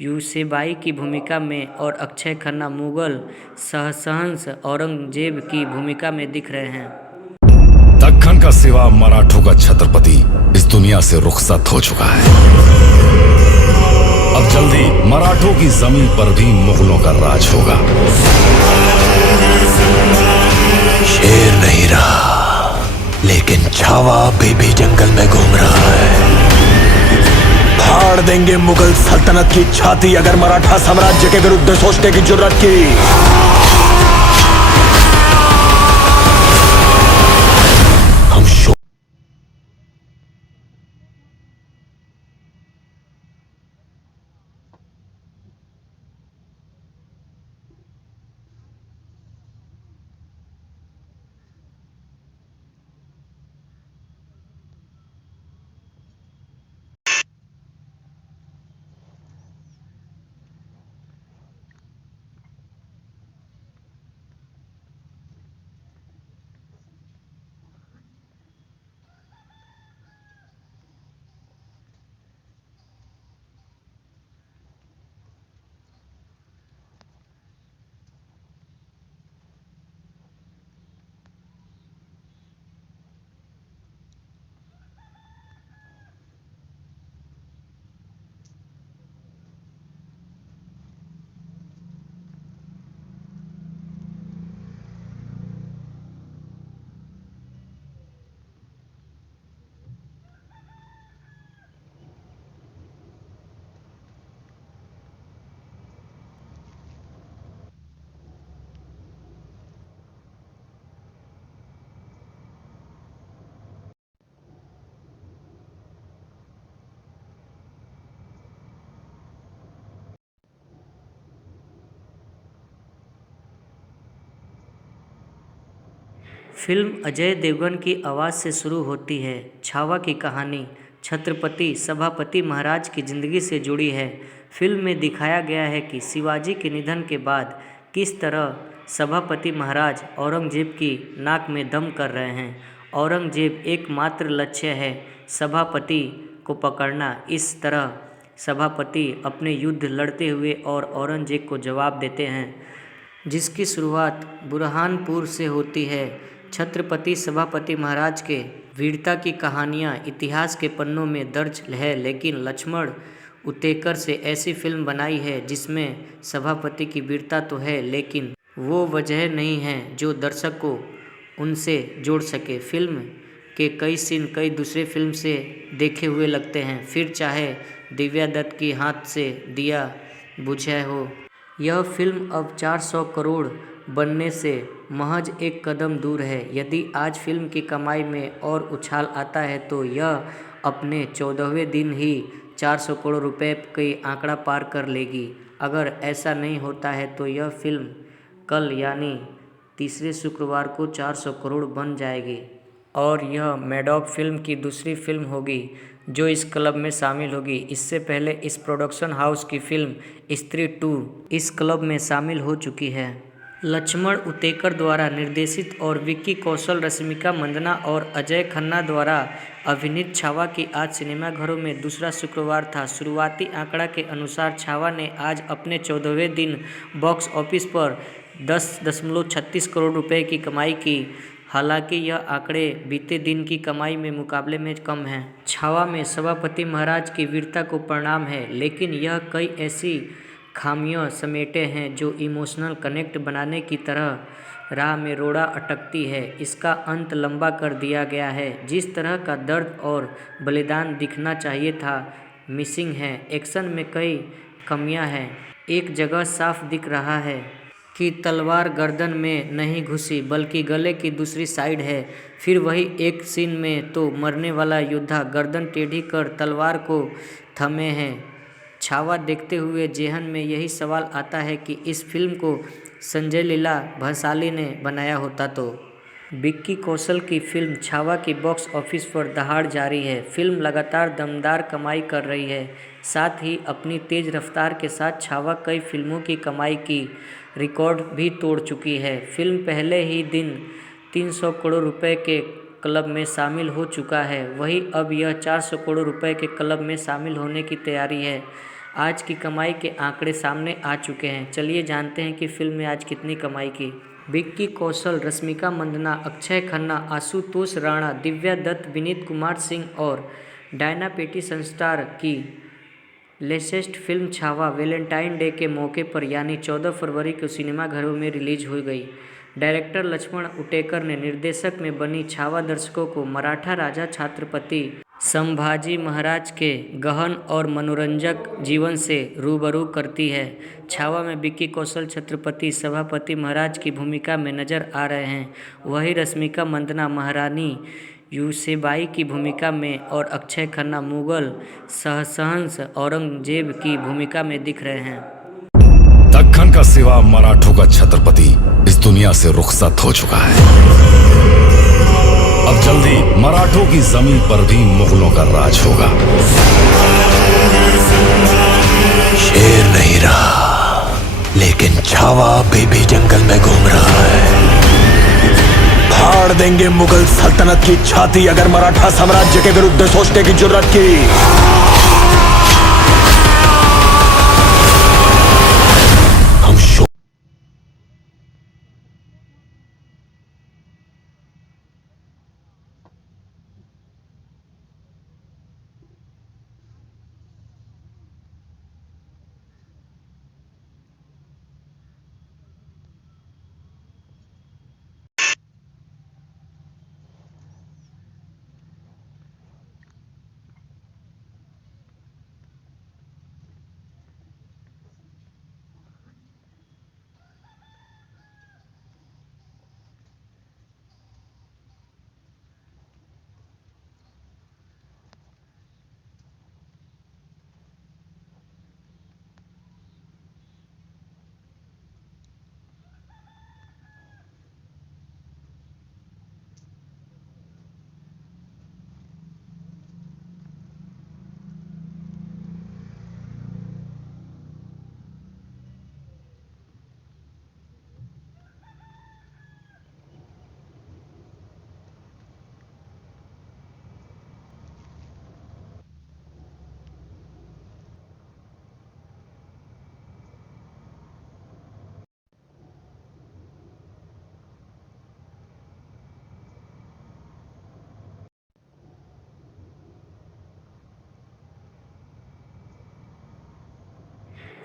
यूसेबाई की भूमिका में और अक्षय खन्ना मुगल सहसहंस औरंगजेब की भूमिका में दिख रहे हैं। दक्खन का सिवा मराठों का छत्रपति इस दुनिया से रुखसत हो चुका है। अब जल्दी मराठों की जमीन पर भी मुगलों का राज होगा। शेर नहीं रहा, लेकिन छावा अभी भी जंगल में घूम रहा है। फाड़ देंगे मुगल सल्तनत की छाती अगर मराठा साम्राज्य के विरुद्ध सोचने की जुर्रत की। फिल्म अजय देवगन की आवाज़ से शुरू होती है। छावा की कहानी छत्रपति सभापति महाराज की ज़िंदगी से जुड़ी है। फिल्म में दिखाया गया है कि शिवाजी के निधन के बाद किस तरह सभापति महाराज औरंगजेब की नाक में दम कर रहे हैं। औरंगजेब एकमात्र लक्ष्य है सभापति को पकड़ना। इस तरह सभापति अपने युद्ध लड़ते हुए और औरंगजेब को जवाब देते हैं, जिसकी शुरुआत बुरहानपुर से होती है। छत्रपति सभापति महाराज के वीरता की कहानियाँ इतिहास के पन्नों में दर्ज है, लेकिन लक्ष्मण उतेकर से ऐसी फिल्म बनाई है जिसमें सभापति की वीरता तो है, लेकिन वो वजह नहीं है जो दर्शक को उनसे जोड़ सके। फिल्म के कई सीन कई दूसरे फिल्म से देखे हुए लगते हैं, फिर चाहे दिव्या दत्त की हाथ से दिया बुझाए हो। यह फिल्म अब 400 करोड़ बनने से महज एक कदम दूर है। यदि आज फिल्म की कमाई में और उछाल आता है तो यह अपने 14वें दिन ही 400 करोड़ रुपए की आंकड़ा पार कर लेगी। अगर ऐसा नहीं होता है तो यह फिल्म कल यानी तीसरे शुक्रवार को 400 करोड़ बन जाएगी और यह मैडॉक फिल्म की दूसरी फिल्म होगी जो इस क्लब में शामिल होगी। इससे पहले इस प्रोडक्शन हाउस की फिल्म स्त्री 2 इस क्लब में शामिल हो चुकी है। लक्ष्मण उतेकर द्वारा निर्देशित और विक्की कौशल, रश्मिका मंदाना और अजय खन्ना द्वारा अभिनीत छावा की आज सिनेमाघरों में दूसरा शुक्रवार था। शुरुआती आंकड़ा के अनुसार छावा ने आज अपने 14वें दिन बॉक्स ऑफिस पर 10.36 करोड़ रुपए की कमाई की। हालांकि यह आंकड़े बीते दिन की कमाई में मुकाबले में कम हैं। छावा में सभापति महाराज की वीरता को प्रणाम है, लेकिन यह कई ऐसी खामियां समेटे हैं जो इमोशनल कनेक्ट बनाने की तरह राह में रोड़ा अटकती है। इसका अंत लंबा कर दिया गया है। जिस तरह का दर्द और बलिदान दिखना चाहिए था मिसिंग है। एक्शन में कई कमियां हैं। एक जगह साफ दिख रहा है कि तलवार गर्दन में नहीं घुसी बल्कि गले की दूसरी साइड है। फिर वही एक सीन में तो मरने वाला योद्धा गर्दन टेढ़ी कर तलवार को थमे हैं। छावा देखते हुए जेहन में यही सवाल आता है कि इस फिल्म को संजय लीला भंसाली ने बनाया होता तो। विक्की कौशल की फिल्म छावा की बॉक्स ऑफिस पर दहाड़ जारी है। फिल्म लगातार दमदार कमाई कर रही है। साथ ही अपनी तेज रफ्तार के साथ छावा कई फिल्मों की कमाई की रिकॉर्ड भी तोड़ चुकी है। फिल्म पहले ही दिन 300 करोड़ रुपए के क्लब में शामिल हो चुका है। वहीं अब यह 400 करोड़ रुपए के क्लब में शामिल होने की तैयारी है। आज की कमाई के आंकड़े सामने आ चुके हैं। चलिए जानते हैं कि फिल्म ने आज कितनी कमाई की। विक्की कौशल, रश्मिका मंदाना, अक्षय खन्ना, आशुतोष राणा, दिव्या दत्त, विनीत कुमार सिंह और डायना पेटी संस्टार की latest film Chhaava Valentine day के मौके पर यानी 14 फरवरी को सिनेमाघरों में रिलीज हो गई। डायरेक्टर लक्ष्मण उटेकर ने निर्देशक में बनी छावा दर्शकों को मराठा राजा छत्रपति संभाजी महाराज के गहन और मनोरंजक जीवन से रूबरू करती है। छावा में विक्की कौशल छत्रपति सभापति महाराज की भूमिका में नजर आ रहे हैं। वहीं रश्मिका मंदाना महारानी यूसेबाई की भूमिका में और अक्षय खन्ना मुगल सहसहंस औरंगजेब की भूमिका में दिख रहे हैं। दक्खन का सिवा मराठों का छत्रपति इस दुनिया से रुखसत हो चुका है। अब जल्दी मराठों की जमीन पर भी मुगलों का राज होगा। शेर नहीं रहा, लेकिन छावा बेबी जंगल में घूम रहा है। फाड़ देंगे मुगल सल्तनत की छाती अगर मराठा साम्राज्य के विरुद्ध सोचने की जुर्रत की।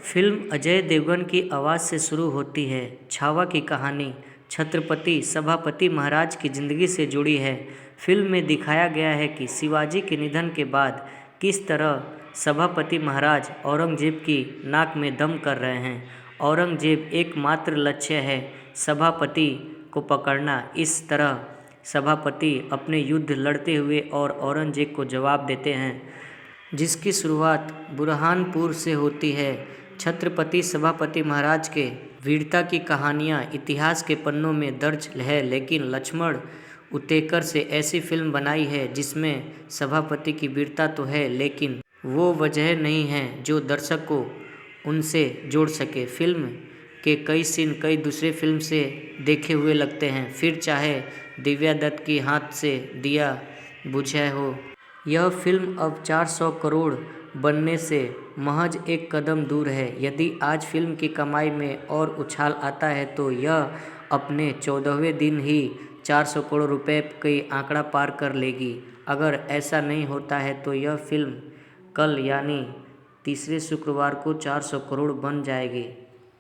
फिल्म अजय देवगन की आवाज़ से शुरू होती है। छावा की कहानी छत्रपति सभापति महाराज की ज़िंदगी से जुड़ी है। फिल्म में दिखाया गया है कि शिवाजी के निधन के बाद किस तरह सभापति महाराज औरंगजेब की नाक में दम कर रहे हैं। औरंगजेब एकमात्र लक्ष्य है सभापति को पकड़ना। इस तरह सभापति अपने युद्ध लड़ते हुए और औरंगजेब को जवाब देते हैं, जिसकी शुरुआत बुरहानपुर से होती है। छत्रपति सभापति महाराज के वीरता की कहानियाँ इतिहास के पन्नों में दर्ज है, लेकिन लक्ष्मण उतेकर से ऐसी फिल्म बनाई है जिसमें सभापति की वीरता तो है, लेकिन वो वजह नहीं है जो दर्शक को उनसे जोड़ सके। फिल्म के कई सीन कई दूसरे फिल्म से देखे हुए लगते हैं, फिर चाहे दिव्या दत्त की हाथ से दिया बुझाए हो। यह फिल्म अब 400 करोड़ बनने से महज एक कदम दूर है। यदि आज फिल्म की कमाई में और उछाल आता है तो यह अपने 14वें दिन ही 400 करोड़ रुपए की आंकड़ा पार कर लेगी। अगर ऐसा नहीं होता है तो यह फिल्म कल यानी तीसरे शुक्रवार को 400 करोड़ बन जाएगी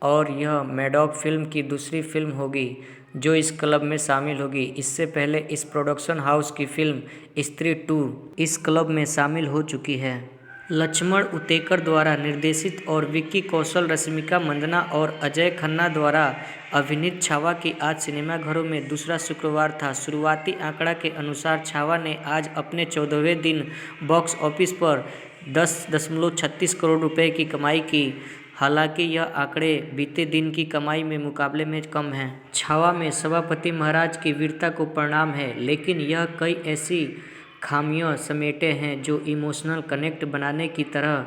और यह मैडॉक फिल्म की दूसरी फिल्म होगी जो इस क्लब में शामिल होगी। इससे पहले इस प्रोडक्शन हाउस की फिल्म स्त्री 2 इस क्लब में शामिल हो चुकी है। लक्ष्मण उतेकर द्वारा निर्देशित और विक्की कौशल, रश्मिका मंदाना और अजय खन्ना द्वारा अभिनीत छावा की आज सिनेमाघरों में दूसरा शुक्रवार था। शुरुआती आंकड़ा के अनुसार छावा ने आज अपने 14वें दिन बॉक्स ऑफिस पर 10.36 करोड़ रुपए की कमाई की। हालांकि यह आंकड़े बीते दिन की कमाई में मुकाबले में कम हैं। छावा में सभापति महाराज की वीरता को प्रणाम है, लेकिन यह कई ऐसी खामियां समेटे हैं जो इमोशनल कनेक्ट बनाने की तरह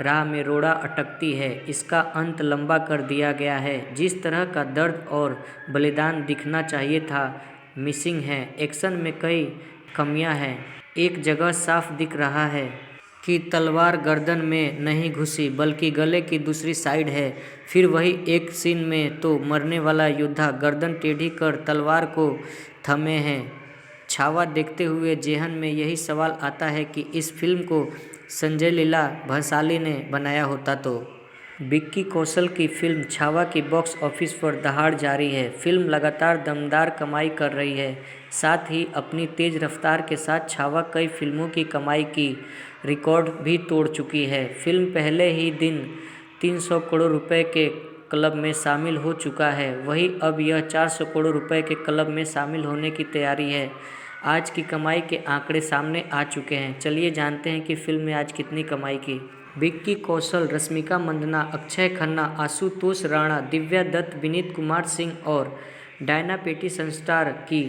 राह में रोड़ा अटकती है। इसका अंत लंबा कर दिया गया है। जिस तरह का दर्द और बलिदान दिखना चाहिए था मिसिंग है। एक्शन में कई कमियां हैं। एक जगह साफ दिख रहा है कि तलवार गर्दन में नहीं घुसी बल्कि गले की दूसरी साइड है। फिर वही एक सीन में तो मरने वाला योद्धा गर्दन टेढ़ी कर तलवार को थमे हैं। छावा देखते हुए जेहन में यही सवाल आता है कि इस फिल्म को संजय लीला भंसाली ने बनाया होता तो। विक्की कौशल की फिल्म छावा की बॉक्स ऑफिस पर दहाड़ जारी है। फिल्म लगातार दमदार कमाई कर रही है। साथ ही अपनी तेज रफ्तार के साथ छावा कई फिल्मों की कमाई की रिकॉर्ड भी तोड़ चुकी है। फिल्म पहले ही दिन 300 करोड़ रुपए के क्लब में शामिल हो चुका है। वहीं अब यह 400 करोड़ रुपए के क्लब में शामिल होने की तैयारी है। आज की कमाई के आंकड़े सामने आ चुके हैं। चलिए जानते हैं कि फिल्म ने आज कितनी कमाई की। विक्की कौशल, रश्मिका मंदाना, अक्षय खन्ना, आशुतोष राणा, दिव्या दत्त, विनीत कुमार सिंह और डायना पेटिसन स्टार की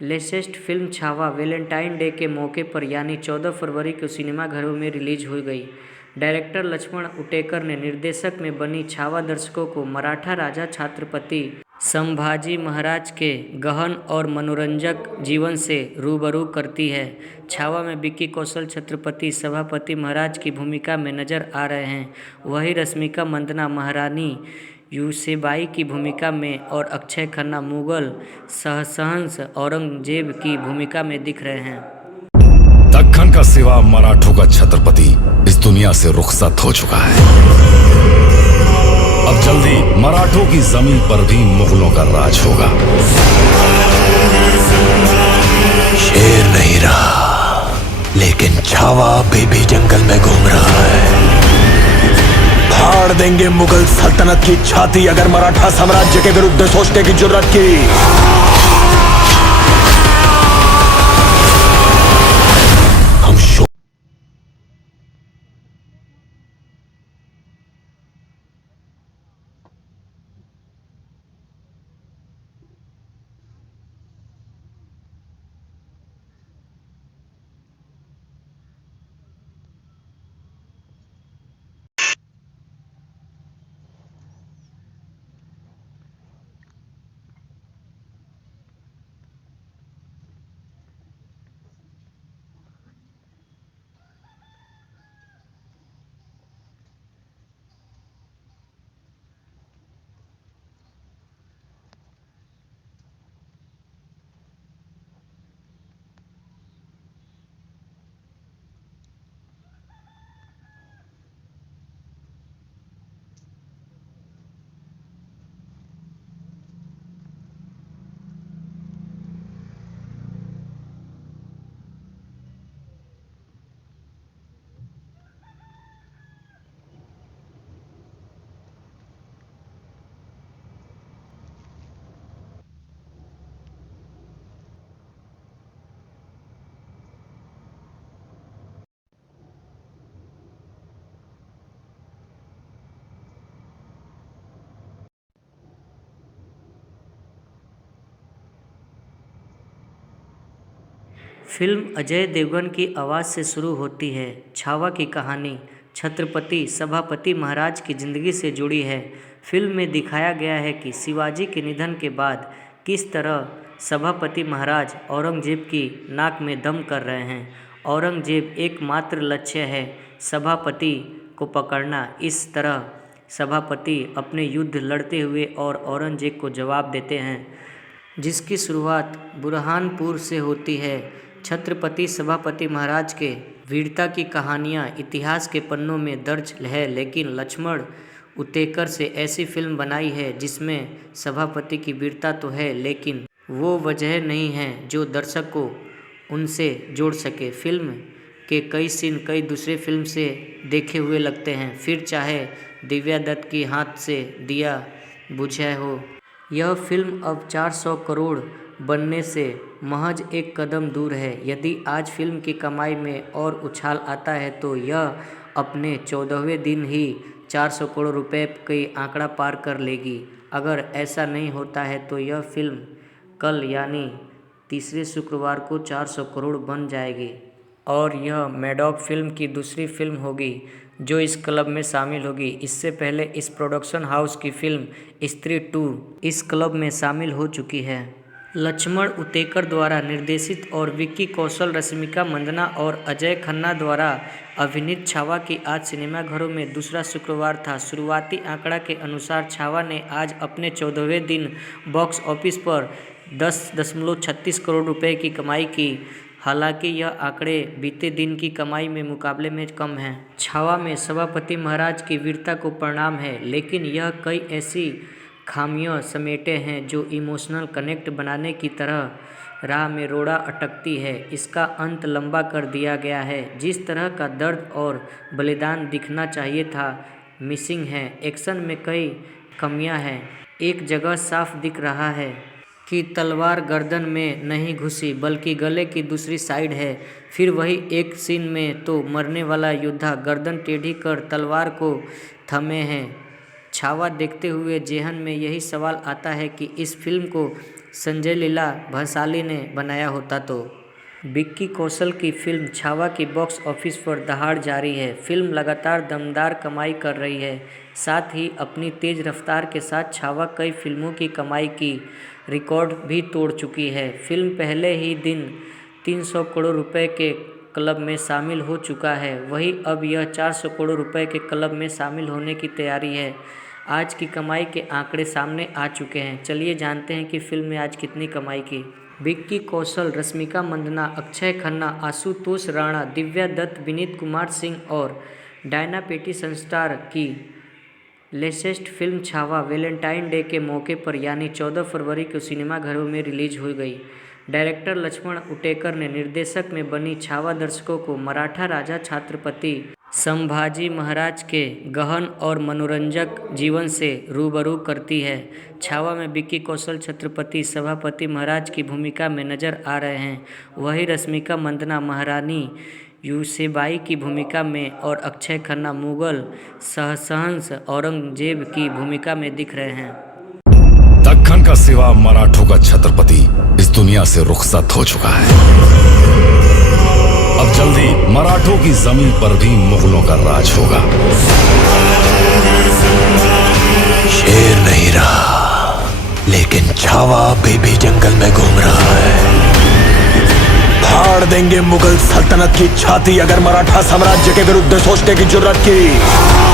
latest film Chhaava Valentine day के मौके पर यानी 14 फरवरी को सिनेमाघरों में रिलीज हो गई। डायरेक्टर लक्ष्मण उटेकर ने निर्देशक में बनी छावा दर्शकों को मराठा राजा छत्रपति संभाजी महाराज के गहन और मनोरंजक जीवन से रूबरू करती है। छावा में विक्की कौशल छत्रपति सभापति महाराज की भूमिका में नजर आ रहे हैं। वहीं रश्मिका मंदाना महारानी यूसेबाई की भूमिका में और अक्षय खन्ना मुगल सहसहंस औरंगजेब की भूमिका में दिख रहे हैं। दक्कन का सिवा मराठों का छत्रपति इस दुनिया से रुखसत हो चुका है। अब जल्दी मराठों की जमीन पर भी मुगलों का राज होगा। शेर नहीं रहा, लेकिन छावा बेबी जंगल में घूम रहा है। फाड़ देंगे मुगल सल्तनत की छाती अगर मराठा साम्राज्य के विरुद्ध सोचने की जुर्रत की। फिल्म अजय देवगन की आवाज़ से शुरू होती है। छावा की कहानी छत्रपति सभापति महाराज की ज़िंदगी से जुड़ी है। फिल्म में दिखाया गया है कि शिवाजी के निधन के बाद किस तरह सभापति महाराज औरंगजेब की नाक में दम कर रहे हैं। औरंगजेब एकमात्र लक्ष्य है सभापति को पकड़ना। इस तरह सभापति अपने युद्ध लड़ते हुए और औरंगजेब को जवाब देते हैं, जिसकी शुरुआत बुरहानपुर से होती है। छत्रपति सभापति महाराज के वीरता की कहानियाँ इतिहास के पन्नों में दर्ज है, लेकिन लक्ष्मण उतेकर से ऐसी फिल्म बनाई है जिसमें सभापति की वीरता तो है, लेकिन वो वजह नहीं है जो दर्शक को उनसे जोड़ सके। फिल्म के कई सीन कई दूसरे फिल्म से देखे हुए लगते हैं, फिर चाहे दिव्या दत्त की हाथ से दिया बुझाए हो। यह फिल्म अब 400 करोड़ बनने से महज एक कदम दूर है। यदि आज फिल्म की कमाई में और उछाल आता है तो यह अपने 14वें दिन ही 400 करोड़ रुपए की आंकड़ा पार कर लेगी। अगर ऐसा नहीं होता है तो यह फिल्म कल यानी तीसरे शुक्रवार को 400 करोड़ बन जाएगी और यह मैडॉक फिल्म की दूसरी फिल्म होगी जो इस क्लब में शामिल होगी। इससे पहले इस प्रोडक्शन हाउस की फिल्म स्त्री 2 इस क्लब में शामिल हो चुकी है। लक्ष्मण उतेकर द्वारा निर्देशित और विक्की कौशल, रश्मिका मंदाना और अजय खन्ना द्वारा अभिनीत छावा की आज सिनेमाघरों में दूसरा शुक्रवार था। शुरुआती आंकड़ा के अनुसार छावा ने आज अपने 14वें दिन बॉक्स ऑफिस पर 10.36 करोड़ रुपए की कमाई की। हालांकि यह आंकड़े बीते दिन की कमाई में मुकाबले में कम हैं। छावा में सभापति महाराज की वीरता को प्रणाम है, लेकिन यह कई ऐसी खामियां समेटे हैं जो इमोशनल कनेक्ट बनाने की तरह राह में रोड़ा अटकती है। इसका अंत लंबा कर दिया गया है। जिस तरह का दर्द और बलिदान दिखना चाहिए था मिसिंग है। एक्शन में कई कमियां हैं। एक जगह साफ दिख रहा है कि तलवार गर्दन में नहीं घुसी बल्कि गले की दूसरी साइड है। फिर वही एक सीन में तो मरने वाला योद्धा गर्दन टेढ़ी कर तलवार को थमे हैं। छावा देखते हुए जेहन में यही सवाल आता है कि इस फिल्म को संजय लीला भंसाली ने बनाया होता तो। विक्की कौशल की फिल्म छावा की बॉक्स ऑफिस पर दहाड़ जारी है। फिल्म लगातार दमदार कमाई कर रही है। साथ ही अपनी तेज रफ्तार के साथ छावा कई फिल्मों की कमाई की रिकॉर्ड भी तोड़ चुकी है। फिल्म पहले ही दिन 300 करोड़ रुपए के क्लब में शामिल हो चुका है। वहीं अब यह 400 करोड़ रुपए के क्लब में शामिल होने की तैयारी है। आज की कमाई के आंकड़े सामने आ चुके हैं। चलिए जानते हैं कि फिल्म ने आज कितनी कमाई की। विक्की कौशल, रश्मिका मंदाना, अक्षय खन्ना, आशुतोष राणा, दिव्या दत्त, विनीत कुमार सिंह और डायना पेटी संस्टार की latest film Chhaava Valentine day के मौके पर यानी 14 फरवरी को सिनेमाघरों में रिलीज हो गई। डायरेक्टर लक्ष्मण उटेकर ने निर्देशक में बनी छावा दर्शकों को मराठा राजा छत्रपति संभाजी महाराज के गहन और मनोरंजक जीवन से रूबरू करती है। छावा में विक्की कौशल छत्रपति सभापति महाराज की भूमिका में नजर आ रहे हैं। वहीं रश्मिका मंदाना महारानी यूसेबाई की भूमिका में और अक्षय खन्ना मुगल सहसहंस औरंगजेब की भूमिका में दिख रहे हैं। दक्खन का सिवा मराठों का छत्रपति इस दुनिया से रुखसत हो चुका है। अब जल्दी मराठों की जमीन पर भी मुगलों का राज होगा। शेर नहीं रहा, लेकिन छावा बेबी जंगल में घूम रहा है। फाड़ देंगे मुगल सल्तनत की छाती अगर मराठा साम्राज्य के विरुद्ध सोचने की जुर्रत की।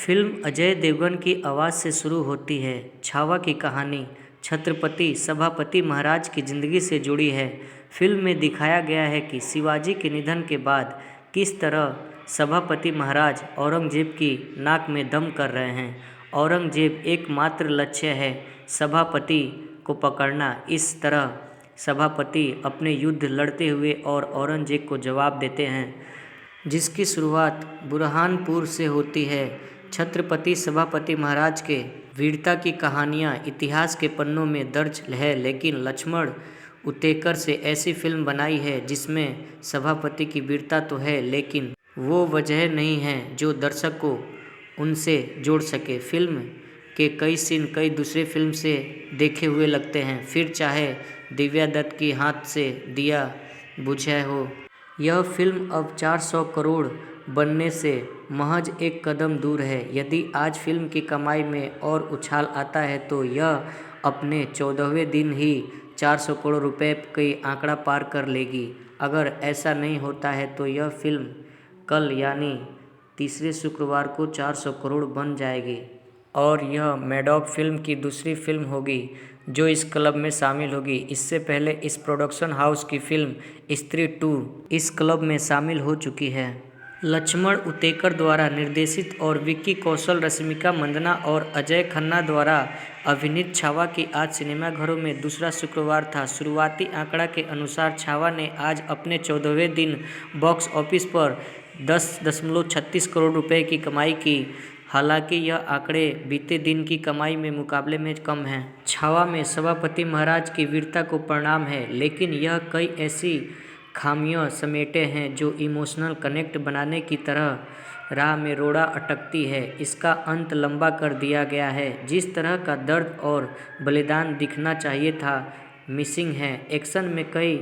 फिल्म अजय देवगन की आवाज़ से शुरू होती है। छावा की कहानी छत्रपति सभापति महाराज की ज़िंदगी से जुड़ी है। फिल्म में दिखाया गया है कि शिवाजी के निधन के बाद किस तरह सभापति महाराज औरंगजेब की नाक में दम कर रहे हैं। औरंगजेब एकमात्र लक्ष्य है सभापति को पकड़ना। इस तरह सभापति अपने युद्ध लड़ते हुए और औरंगजेब को जवाब देते हैं, जिसकी शुरुआत बुरहानपुर से होती है। छत्रपति सभापति महाराज के वीरता की कहानियाँ इतिहास के पन्नों में दर्ज है, लेकिन लक्ष्मण उतेकर से ऐसी फिल्म बनाई है जिसमें सभापति की वीरता तो है, लेकिन वो वजह नहीं है जो दर्शक को उनसे जोड़ सके। फिल्म के कई सीन कई दूसरे फिल्म से देखे हुए लगते हैं, फिर चाहे दिव्या दत्त की हाथ से दिया बुझाए हो। यह फिल्म अब 400 करोड़ बनने से महज एक कदम दूर है। यदि आज फिल्म की कमाई में और उछाल आता है तो यह अपने 14वें दिन ही 400 करोड़ रुपए की आंकड़ा पार कर लेगी। अगर ऐसा नहीं होता है तो यह फिल्म कल यानी तीसरे शुक्रवार को 400 करोड़ बन जाएगी और यह मैडॉक फिल्म की दूसरी फिल्म होगी जो इस क्लब में शामिल होगी। इससे पहले इस प्रोडक्शन हाउस की फिल्म स्त्री 2 इस क्लब में शामिल हो चुकी है। लक्ष्मण उतेकर द्वारा निर्देशित और विक्की कौशल, रश्मिका मंदाना और अजय खन्ना द्वारा अभिनीत छावा की आज सिनेमाघरों में दूसरा शुक्रवार था। शुरुआती आंकड़ा के अनुसार छावा ने आज अपने 14वें दिन बॉक्स ऑफिस पर 10.36 करोड़ रुपए की कमाई की। हालांकि यह आंकड़े बीते दिन की कमाई में मुकाबले में कम हैं। छावा में सभापति महाराज की वीरता को प्रणाम है, लेकिन यह कई ऐसी खामियां समेटे हैं जो इमोशनल कनेक्ट बनाने की तरह राह में रोड़ा अटकती है। इसका अंत लंबा कर दिया गया है। जिस तरह का दर्द और बलिदान दिखना चाहिए था मिसिंग है। एक्शन में कई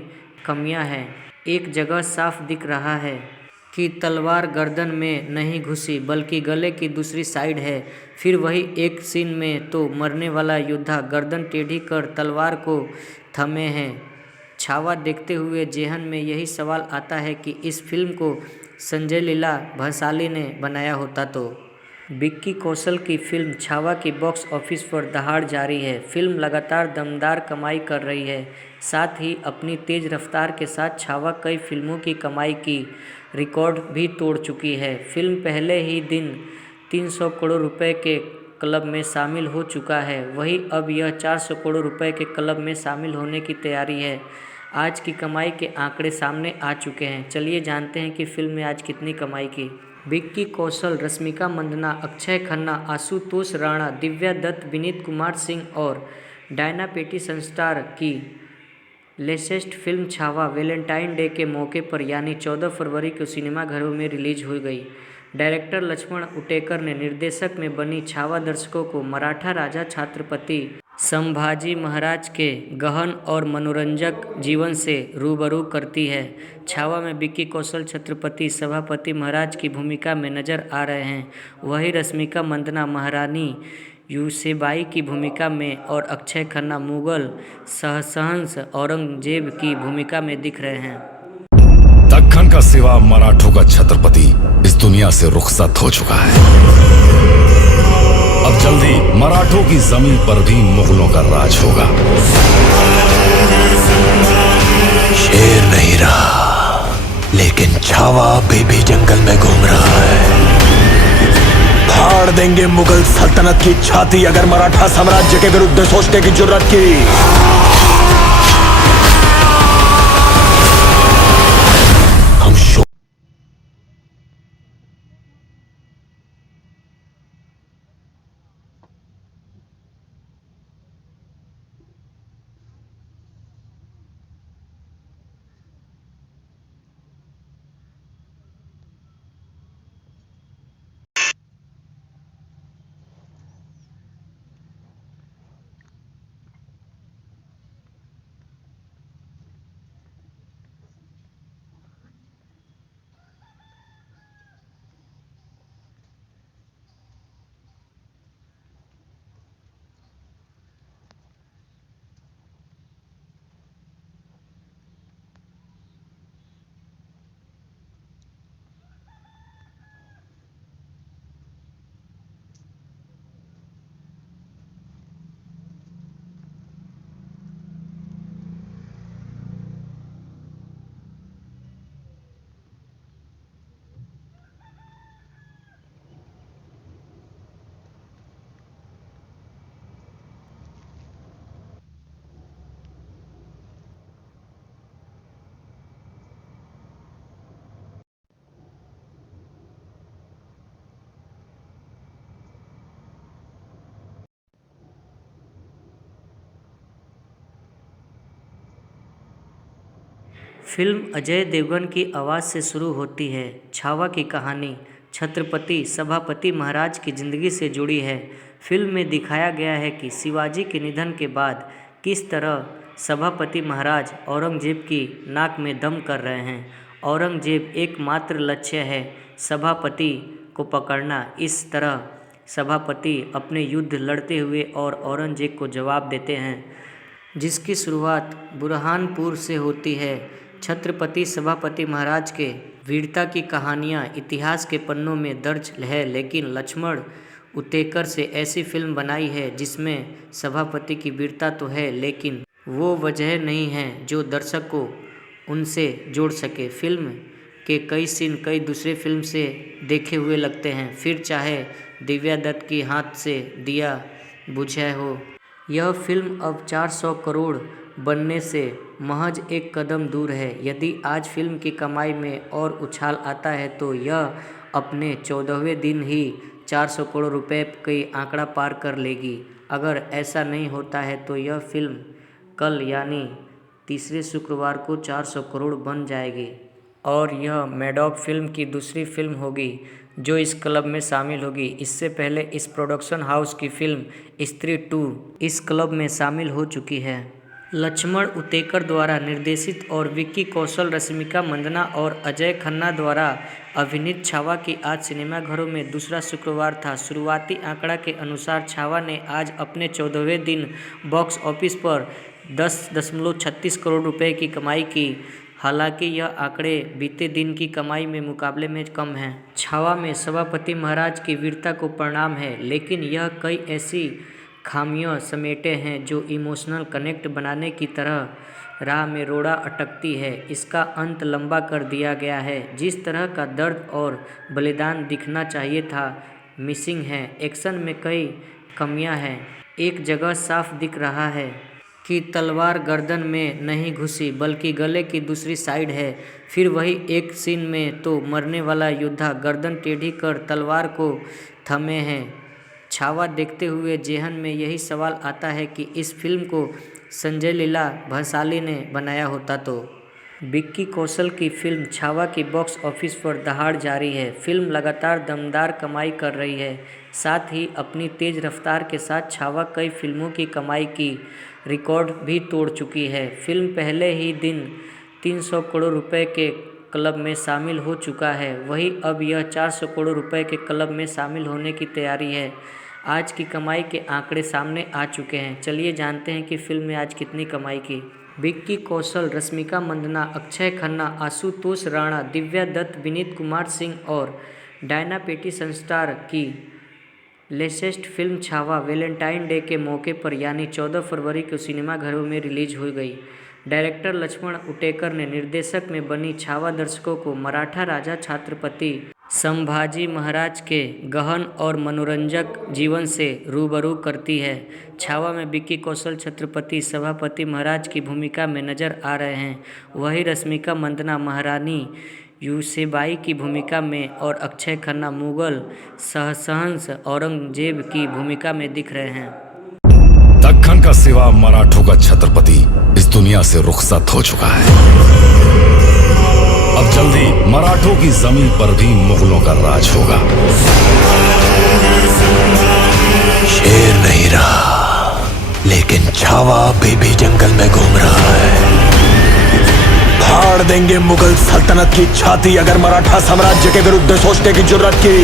कमियां हैं। एक जगह साफ दिख रहा है कि तलवार गर्दन में नहीं घुसी बल्कि गले की दूसरी साइड है। फिर वही एक सीन में तो मरने वाला योद्धा गर्दन टेढ़ी कर तलवार को थमे हैं। छावा देखते हुए जेहन में यही सवाल आता है कि इस फिल्म को संजय लीला भंसाली ने बनाया होता तो। विक्की कौशल की फिल्म छावा की बॉक्स ऑफिस पर दहाड़ जारी है। फिल्म लगातार दमदार कमाई कर रही है। साथ ही अपनी तेज रफ्तार के साथ छावा कई फिल्मों की कमाई की रिकॉर्ड भी तोड़ चुकी है। फिल्म पहले ही दिन 300 करोड़ रुपए के क्लब में शामिल हो चुका है। वहीं अब यह 400 करोड़ रुपए के क्लब में शामिल होने की तैयारी है। आज की कमाई के आंकड़े सामने आ चुके हैं। चलिए जानते हैं कि फिल्म ने आज कितनी कमाई की। विक्की कौशल, रश्मिका मंदाना, अक्षय खन्ना, आशुतोष राणा, दिव्या दत्त, विनीत कुमार सिंह और डायना पेटी संस्टार की latest film Chhaava Valentine day के मौके पर यानी 14 फरवरी को सिनेमाघरों में रिलीज हो गई। डायरेक्टर लक्ष्मण उटेकर ने निर्देशक में बनी छावा दर्शकों को मराठा राजा छत्रपति संभाजी महाराज के गहन और मनोरंजक जीवन से रूबरू करती है। छावा में विक्की कौशल छत्रपति सभापति महाराज की भूमिका में नजर आ रहे हैं। वहीं रश्मिका मंदाना महारानी यूसेबाई की भूमिका में और अक्षय खन्ना मुगल सहसहंस औरंगजेब की भूमिका में दिख रहे हैं। दक्खन का सिवा मराठों का छत्रपति इस दुनिया से रुखसत हो चुका है। अब जल्दी मराठों की जमीन पर भी मुगलों का राज होगा। शेर नहीं रहा, लेकिन छावा बेबी जंगल में घूम रहा है। फाड़ देंगे मुगल सल्तनत की छाती अगर मराठा साम्राज्य के विरुद्ध सोचने की जुर्रत की। फिल्म अजय देवगन की आवाज़ से शुरू होती है। छावा की कहानी छत्रपति सभापति महाराज की ज़िंदगी से जुड़ी है। फिल्म में दिखाया गया है कि शिवाजी के निधन के बाद किस तरह सभापति महाराज औरंगजेब की नाक में दम कर रहे हैं। औरंगजेब एकमात्र लक्ष्य है सभापति को पकड़ना। इस तरह सभापति अपने युद्ध लड़ते हुए और औरंगजेब को जवाब देते हैं, जिसकी शुरुआत बुरहानपुर से होती है। छत्रपति सभापति महाराज के वीरता की कहानियाँ इतिहास के पन्नों में दर्ज है, लेकिन लक्ष्मण उतेकर से ऐसी फिल्म बनाई है जिसमें सभापति की वीरता तो है, लेकिन वो वजह नहीं है जो दर्शक को उनसे जोड़ सके। फिल्म के कई सीन कई दूसरे फिल्म से देखे हुए लगते हैं, फिर चाहे दिव्या दत्त की हाथ से दिया बुझाए हो। यह फिल्म अब 400 करोड़ बनने से महज एक कदम दूर है। यदि आज फिल्म की कमाई में और उछाल आता है तो यह अपने 14वें दिन ही 400 करोड़ रुपए की आंकड़ा पार कर लेगी। अगर ऐसा नहीं होता है तो यह फिल्म कल यानी तीसरे शुक्रवार को 400 करोड़ बन जाएगी और यह मैडॉक फिल्म की दूसरी फिल्म होगी जो इस क्लब में शामिल होगी। इससे पहले इस प्रोडक्शन हाउस की फिल्म स्त्री 2 इस क्लब में शामिल हो चुकी है। लक्ष्मण उतेकर द्वारा निर्देशित और विक्की कौशल, रश्मिका मंदाना और अजय खन्ना द्वारा अभिनीत छावा की आज सिनेमाघरों में दूसरा शुक्रवार था। शुरुआती आंकड़ा के अनुसार छावा ने आज अपने 14वें दिन बॉक्स ऑफिस पर 10.36 करोड़ रुपए की कमाई की। हालांकि यह आंकड़े बीते दिन की कमाई में मुकाबले में कम हैं। छावा में सभापति महाराज की वीरता को प्रणाम है, लेकिन यह कई ऐसी खामियां समेटे हैं जो इमोशनल कनेक्ट बनाने की तरह राह में रोड़ा अटकती है। इसका अंत लंबा कर दिया गया है। जिस तरह का दर्द और बलिदान दिखना चाहिए था मिसिंग है। एक्शन में कई कमियां हैं। एक जगह साफ दिख रहा है कि तलवार गर्दन में नहीं घुसी बल्कि गले की दूसरी साइड है। फिर वही एक सीन में तो मरने वाला योद्धा गर्दन टेढ़ी कर तलवार को थमे हैं। छावा देखते हुए जेहन में यही सवाल आता है कि इस फिल्म को संजय लीला भंसाली ने बनाया होता तो। विक्की कौशल की फिल्म छावा की बॉक्स ऑफिस पर दहाड़ जारी है। फिल्म लगातार दमदार कमाई कर रही है। साथ ही अपनी तेज रफ्तार के साथ छावा कई फिल्मों की कमाई की रिकॉर्ड भी तोड़ चुकी है। फिल्म पहले ही दिन 300 करोड़ रुपए के क्लब में शामिल हो चुका है। वहीं अब यह 400 करोड़ रुपए के क्लब में शामिल होने की तैयारी है। आज की कमाई के आंकड़े सामने आ चुके हैं। चलिए जानते हैं कि फिल्म ने आज कितनी कमाई की। विक्की कौशल, रश्मिका मंदाना, अक्षय खन्ना, आशुतोष राणा, दिव्या दत्त, विनीत कुमार सिंह और डायना पेटी संस्टार की latest film Chhaava Valentine day के मौके पर यानी 14 फरवरी को सिनेमाघरों में रिलीज हो गई। डायरेक्टर लक्ष्मण उटेकर ने निर्देशक में बनी छावा दर्शकों को मराठा राजा छत्रपति संभाजी महाराज के गहन और मनोरंजक जीवन से रूबरू करती है। छावा में विक्की कौशल छत्रपति सभापति महाराज की भूमिका में नजर आ रहे हैं। वहीं रश्मिका मंदाना महारानी यूसेबाई की भूमिका में और अक्षय खन्ना मुगल सहसहंस औरंगजेब की भूमिका में दिख रहे हैं। दक्खन का सिवा मराठों का छत्रपति इस दुनिया से रुखसत हो चुका है। अब जल्दी मराठों की जमीन पर भी मुगलों का राज होगा। शेर नहीं रहा, लेकिन छावा अभी भी जंगल में घूम रहा है। फाड़ देंगे मुगल सल्तनत की छाती अगर मराठा साम्राज्य के विरुद्ध सोचने की जुर्रत की।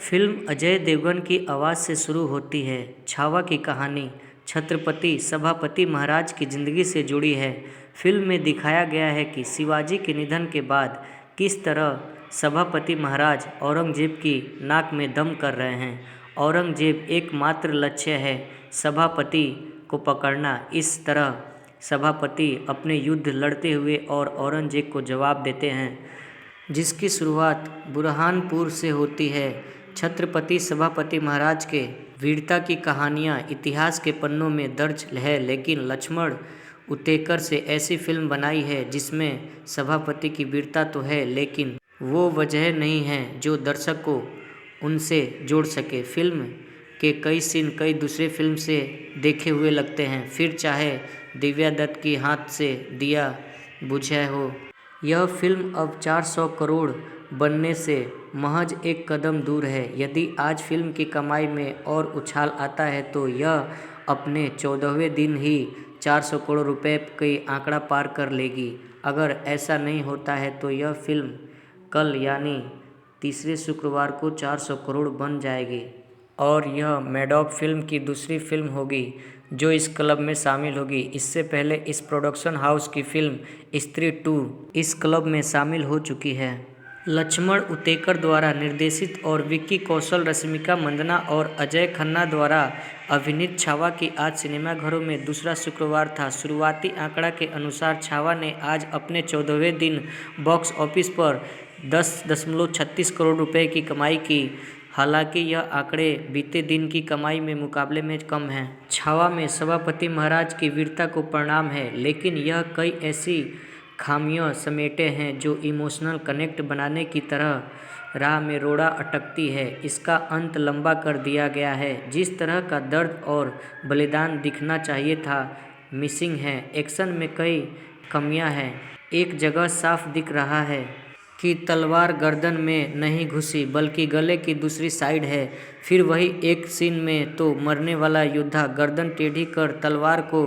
फिल्म अजय देवगन की आवाज़ से शुरू होती है। छावा की कहानी छत्रपति सभापति महाराज की ज़िंदगी से जुड़ी है। फिल्म में दिखाया गया है कि शिवाजी के निधन के बाद किस तरह सभापति महाराज औरंगजेब की नाक में दम कर रहे हैं। औरंगजेब एकमात्र लक्ष्य है सभापति को पकड़ना। इस तरह सभापति अपने युद्ध लड़ते हुए और औरंगजेब को जवाब देते हैं, जिसकी शुरुआत बुरहानपुर से होती है। छत्रपति सभापति महाराज के वीरता की कहानियाँ इतिहास के पन्नों में दर्ज है, लेकिन लक्ष्मण उतेकर से ऐसी फिल्म बनाई है जिसमें सभापति की वीरता तो है, लेकिन वो वजह नहीं है जो दर्शक को उनसे जोड़ सके। फिल्म के कई सीन कई दूसरे फिल्म से देखे हुए लगते हैं, फिर चाहे दिव्या दत्त की हाथ से दिया बुझाया हो। यह फिल्म अब 400 करोड़ बनने से महज एक कदम दूर है। यदि आज फिल्म की कमाई में और उछाल आता है तो यह अपने 14वें दिन ही 400 करोड़ रुपए की आंकड़ा पार कर लेगी। अगर ऐसा नहीं होता है तो यह फिल्म कल यानी तीसरे शुक्रवार को 400 करोड़ बन जाएगी और यह मैडॉक फिल्म की दूसरी फिल्म होगी जो इस क्लब में शामिल होगी। इससे पहले इस प्रोडक्शन हाउस की फिल्म स्त्री 2 इस क्लब में शामिल हो चुकी है। लक्ष्मण उतेकर द्वारा निर्देशित और विक्की कौशल, रश्मिका मंदाना और अजय खन्ना द्वारा अभिनीत छावा की आज सिनेमाघरों में दूसरा शुक्रवार था। शुरुआती आंकड़ा के अनुसार छावा ने आज अपने 14वें दिन बॉक्स ऑफिस पर 10.36 करोड़ रुपए की कमाई की। हालांकि यह आंकड़े बीते दिन की कमाई में मुकाबले में कम हैं। छावा में सभापति महाराज की वीरता को प्रणाम है, लेकिन यह कई ऐसी खामियां समेटे हैं जो इमोशनल कनेक्ट बनाने की तरह राह में रोड़ा अटकती है। इसका अंत लंबा कर दिया गया है। जिस तरह का दर्द और बलिदान दिखना चाहिए था मिसिंग है। एक्शन में कई कमियां हैं। एक जगह साफ दिख रहा है कि तलवार गर्दन में नहीं घुसी बल्कि गले की दूसरी साइड है। फिर वही एक सीन में तो मरने वाला योद्धा गर्दन टेढ़ी कर तलवार को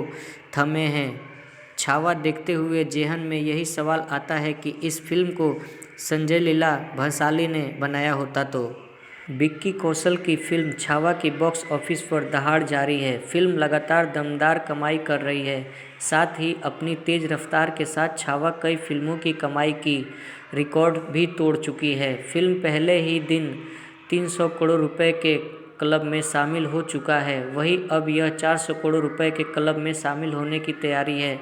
थमे हैं। छावा देखते हुए जेहन में यही सवाल आता है कि इस फिल्म को संजय लीला भंसाली ने बनाया होता तो। विक्की कौशल की फिल्म छावा की बॉक्स ऑफिस पर दहाड़ जारी है। फिल्म लगातार दमदार कमाई कर रही है। साथ ही अपनी तेज रफ्तार के साथ छावा कई फिल्मों की कमाई की रिकॉर्ड भी तोड़ चुकी है। फिल्म पहले ही दिन 300 करोड़ रुपए के क्लब में शामिल हो चुका है। वहीं अब यह 400 करोड़ रुपए के क्लब में शामिल होने की तैयारी है।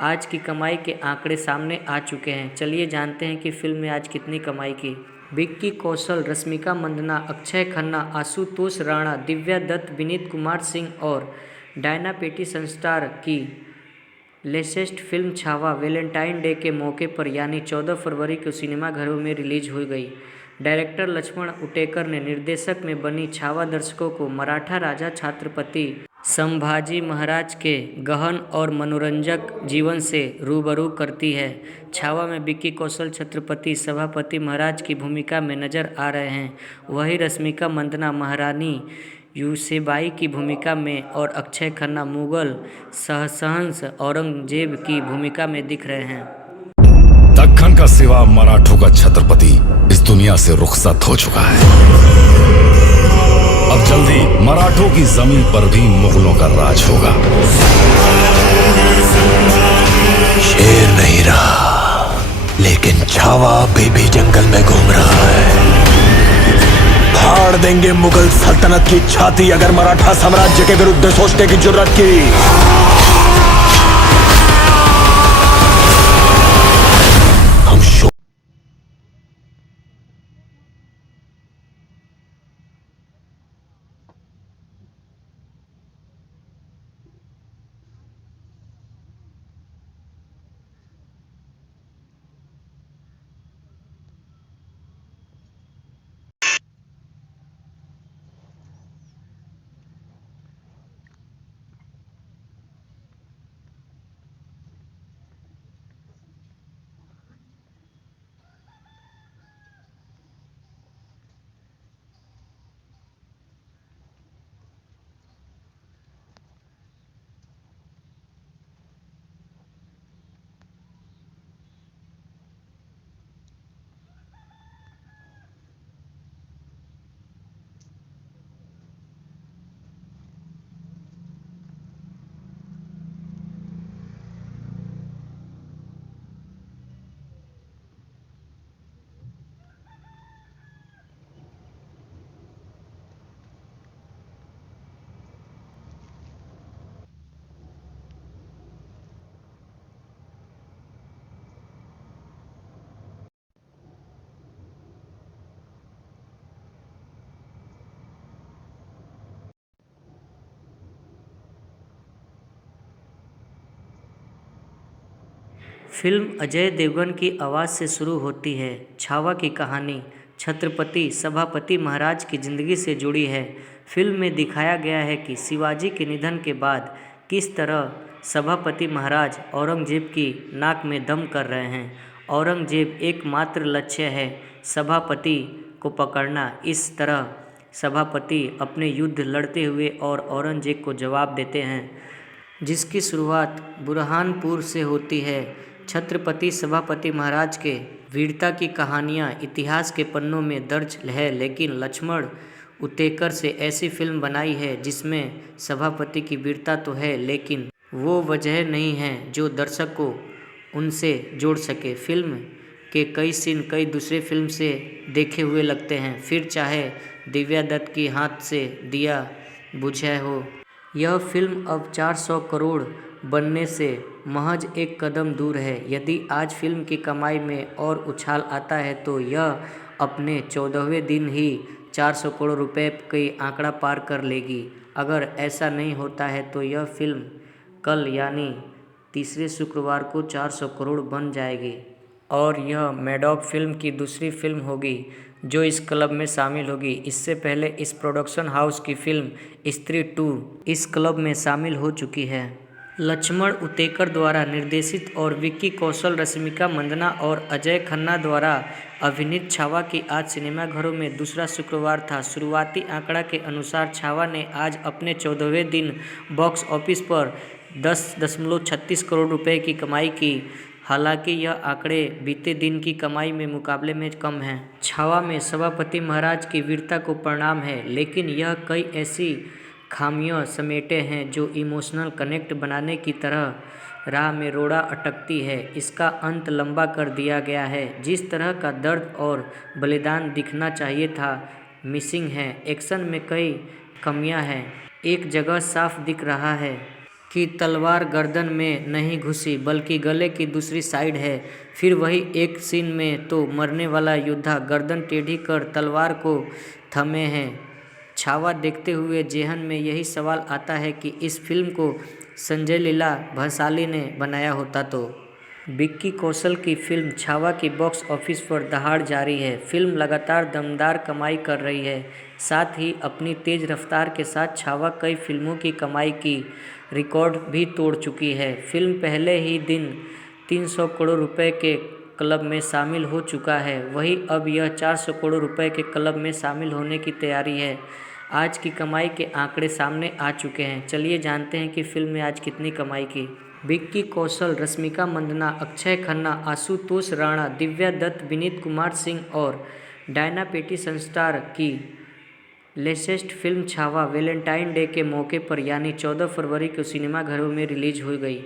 आज की कमाई के आंकड़े सामने आ चुके हैं। चलिए जानते हैं कि फिल्म ने आज कितनी कमाई की। विक्की कौशल, रश्मिका मंदाना, अक्षय खन्ना, आशुतोष राणा, दिव्या दत्त, विनीत कुमार सिंह और डायना पेटी संस्टार की latest film Chhaava Valentine day के मौके पर यानी 14 फरवरी को सिनेमाघरों में रिलीज हो गई। डायरेक्टर लक्ष्मण उटेकर ने निर्देशक में बनी छावा दर्शकों को मराठा राजा छत्रपति संभाजी महाराज के गहन और मनोरंजक जीवन से रूबरू करती है। छावा में विक्की कौशल छत्रपति सभापति महाराज की भूमिका में नजर आ रहे हैं। वहीं रश्मिका मंदाना महारानी यूसेबाई की भूमिका में और अक्षय खन्ना मुगल सहसहंस औरंगजेब की भूमिका में दिख रहे हैं। दक्खन का सिवा मराठों का छत्रपति इस दुनिया से रुखसत हो चुका है। अब जल्दी मराठों की जमीन पर भी मुगलों का राज होगा। शेर नहीं रहा, लेकिन छावा बेबी जंगल में घूम रहा है। फाड़ देंगे मुगल सल्तनत की छाती अगर मराठा साम्राज्य के विरुद्ध सोचने की जुर्रत की। फिल्म अजय देवगन की आवाज़ से शुरू होती है। छावा की कहानी छत्रपति सभापति महाराज की ज़िंदगी से जुड़ी है। फिल्म में दिखाया गया है कि शिवाजी के निधन के बाद किस तरह सभापति महाराज औरंगजेब की नाक में दम कर रहे हैं। औरंगजेब एकमात्र लक्ष्य है सभापति को पकड़ना। इस तरह सभापति अपने युद्ध लड़ते हुए और औरंगजेब को जवाब देते हैं, जिसकी शुरुआत बुरहानपुर से होती है। छत्रपति सभापति महाराज के वीरता की कहानियाँ इतिहास के पन्नों में दर्ज है, लेकिन लक्ष्मण उतेकर से ऐसी फिल्म बनाई है जिसमें सभापति की वीरता तो है, लेकिन वो वजह नहीं है जो दर्शक को उनसे जोड़ सके। फिल्म के कई सीन कई दूसरे फिल्म से देखे हुए लगते हैं, फिर चाहे दिव्या दत्त की हाथ से दिया बुझाए हो। यह फिल्म अब 400 करोड़ बनने से महज एक कदम दूर है। यदि आज फिल्म की कमाई में और उछाल आता है तो यह अपने 14वें दिन ही 400 करोड़ रुपए की आंकड़ा पार कर लेगी। अगर ऐसा नहीं होता है तो यह फिल्म कल यानी तीसरे शुक्रवार को 400 करोड़ बन जाएगी और यह मैडॉक फिल्म की दूसरी फिल्म होगी जो इस क्लब में शामिल होगी। इससे पहले इस प्रोडक्शन हाउस की फिल्म स्त्री 2 इस क्लब में शामिल हो चुकी है। लक्ष्मण उतेकर द्वारा निर्देशित और विक्की कौशल, रश्मिका मंदाना और अजय खन्ना द्वारा अभिनीत छावा की आज सिनेमाघरों में दूसरा शुक्रवार था। शुरुआती आंकड़ा के अनुसार छावा ने आज अपने 14वें दिन बॉक्स ऑफिस पर 10.36 करोड़ रुपए की कमाई की। हालांकि यह आंकड़े बीते दिन की कमाई में मुकाबले में कम हैं। छावा में सभापति महाराज की वीरता को प्रणाम है, लेकिन यह कई ऐसी खामियां समेटे हैं जो इमोशनल कनेक्ट बनाने की तरह राह में रोड़ा अटकती है। इसका अंत लंबा कर दिया गया है। जिस तरह का दर्द और बलिदान दिखना चाहिए था मिसिंग है। एक्शन में कई कमियां हैं। एक जगह साफ दिख रहा है कि तलवार गर्दन में नहीं घुसी बल्कि गले की दूसरी साइड है। फिर वही एक सीन में तो मरने वाला योद्धा गर्दन टेढ़ी कर तलवार को थमे हैं। छावा देखते हुए जेहन में यही सवाल आता है कि इस फिल्म को संजय लीला भंसाली ने बनाया होता तो। विक्की कौशल की फिल्म छावा की बॉक्स ऑफिस पर दहाड़ जारी है। फिल्म लगातार दमदार कमाई कर रही है। साथ ही अपनी तेज रफ्तार के साथ छावा कई फिल्मों की कमाई की रिकॉर्ड भी तोड़ चुकी है। फिल्म पहले ही दिन 300 करोड़ रुपए के क्लब में शामिल हो चुका है। वहीं अब यह 400 करोड़ रुपए के क्लब में शामिल होने की तैयारी है। आज की कमाई के आंकड़े सामने आ चुके हैं। चलिए जानते हैं कि फिल्म ने आज कितनी कमाई की। विक्की कौशल, रश्मिका मंदाना, अक्षय खन्ना, आशुतोष राणा, दिव्या दत्त, विनीत कुमार सिंह और डायना पेटी संस्टार की latest film Chhaava Valentine day के मौके पर यानी 14 फरवरी को सिनेमाघरों में रिलीज हो गई।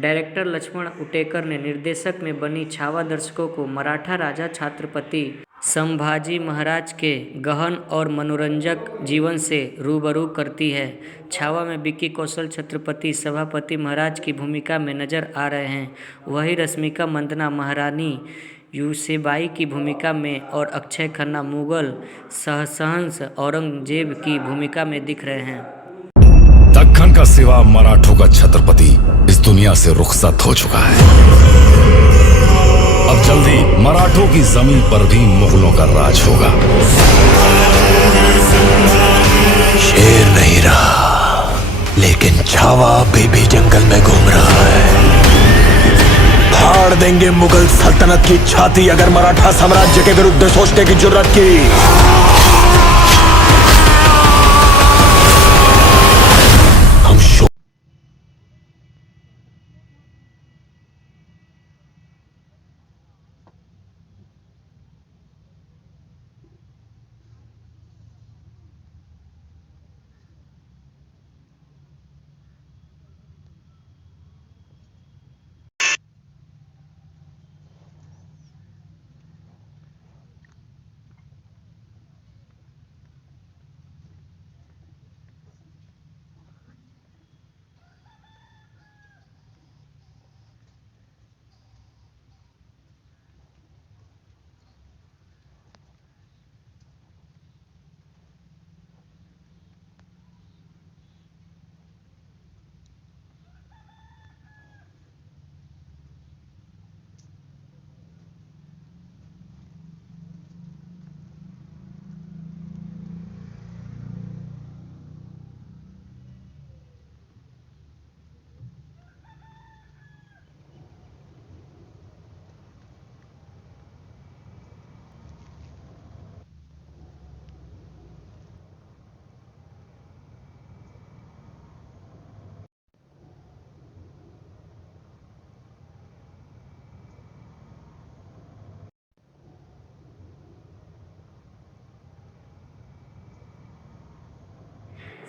डायरेक्टर लक्ष्मण उटेकर ने निर्देशक में बनी छावा दर्शकों को मराठा राजा छत्रपति संभाजी महाराज के गहन और मनोरंजक जीवन से रूबरू करती है। छावा में विक्की कौशल छत्रपति सभापति महाराज की भूमिका में नजर आ रहे हैं। वहीं रश्मिका मंदाना महारानी यूसेबाई की भूमिका में और अक्षय खन्ना मुगल सहसहंस औरंगजेब की भूमिका में दिख रहे हैं। दक्कन का सिवा मराठों का छत्रपति इस दुनिया से रुखसत हो चुका है। अब जल्दी मराठों की जमीन पर भी मुगलों का राज होगा। शेर नहीं रहा, लेकिन छावा बेबी जंगल में घूम रहा है। फाड़ देंगे मुगल सल्तनत की छाती अगर मराठा साम्राज्य के विरुद्ध सोचने की जुर्रत की।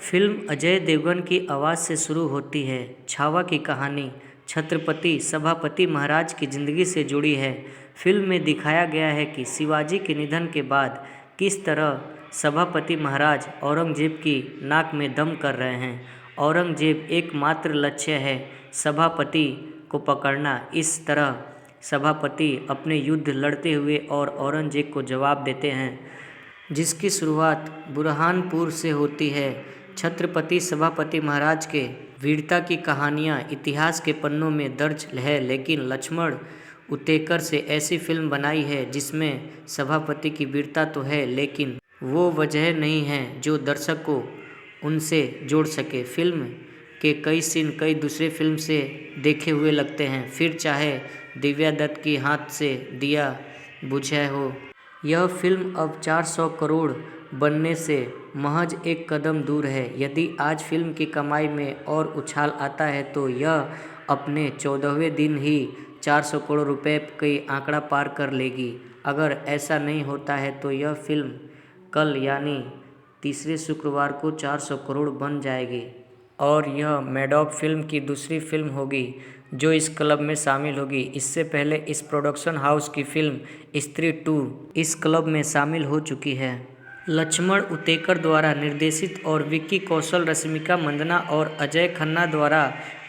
फिल्म अजय देवगन की आवाज़ से शुरू होती है। छावा की कहानी छत्रपति सभापति महाराज की ज़िंदगी से जुड़ी है। फिल्म में दिखाया गया है कि शिवाजी के निधन के बाद किस तरह सभापति महाराज औरंगजेब की नाक में दम कर रहे हैं। औरंगजेब एकमात्र लक्ष्य है सभापति को पकड़ना। इस तरह सभापति अपने युद्ध लड़ते हुए और औरंगजेब को जवाब देते हैं, जिसकी शुरुआत बुरहानपुर से होती है। छत्रपति सभापति महाराज के वीरता की कहानियाँ इतिहास के पन्नों में दर्ज है, लेकिन लक्ष्मण उतेकर से ऐसी फिल्म बनाई है जिसमें सभापति की वीरता तो है, लेकिन वो वजह नहीं है जो दर्शक को उनसे जोड़ सके। फिल्म के कई सीन कई दूसरे फिल्म से देखे हुए लगते हैं, फिर चाहे दिव्या दत्त की हाथ से दिया बुझाए हो। यह फिल्म अब 400 करोड़ बनने से महज एक कदम दूर है। यदि आज फिल्म की कमाई में और उछाल आता है तो यह अपने 14वें दिन ही 400 करोड़ रुपए की आंकड़ा पार कर लेगी। अगर ऐसा नहीं होता है तो यह फिल्म कल यानी तीसरे शुक्रवार को 400 करोड़ बन जाएगी और यह मैडॉक फिल्म की दूसरी फिल्म होगी जो इस क्लब में शामिल होगी। इससे पहले इस प्रोडक्शन हाउस की फिल्म स्त्री 2 इस क्लब में शामिल हो चुकी है। लक्ष्मण उतेकर द्वारा निर्देशित और विक्की कौशल, रश्मिका मंदाना और अजय खन्ना द्वारा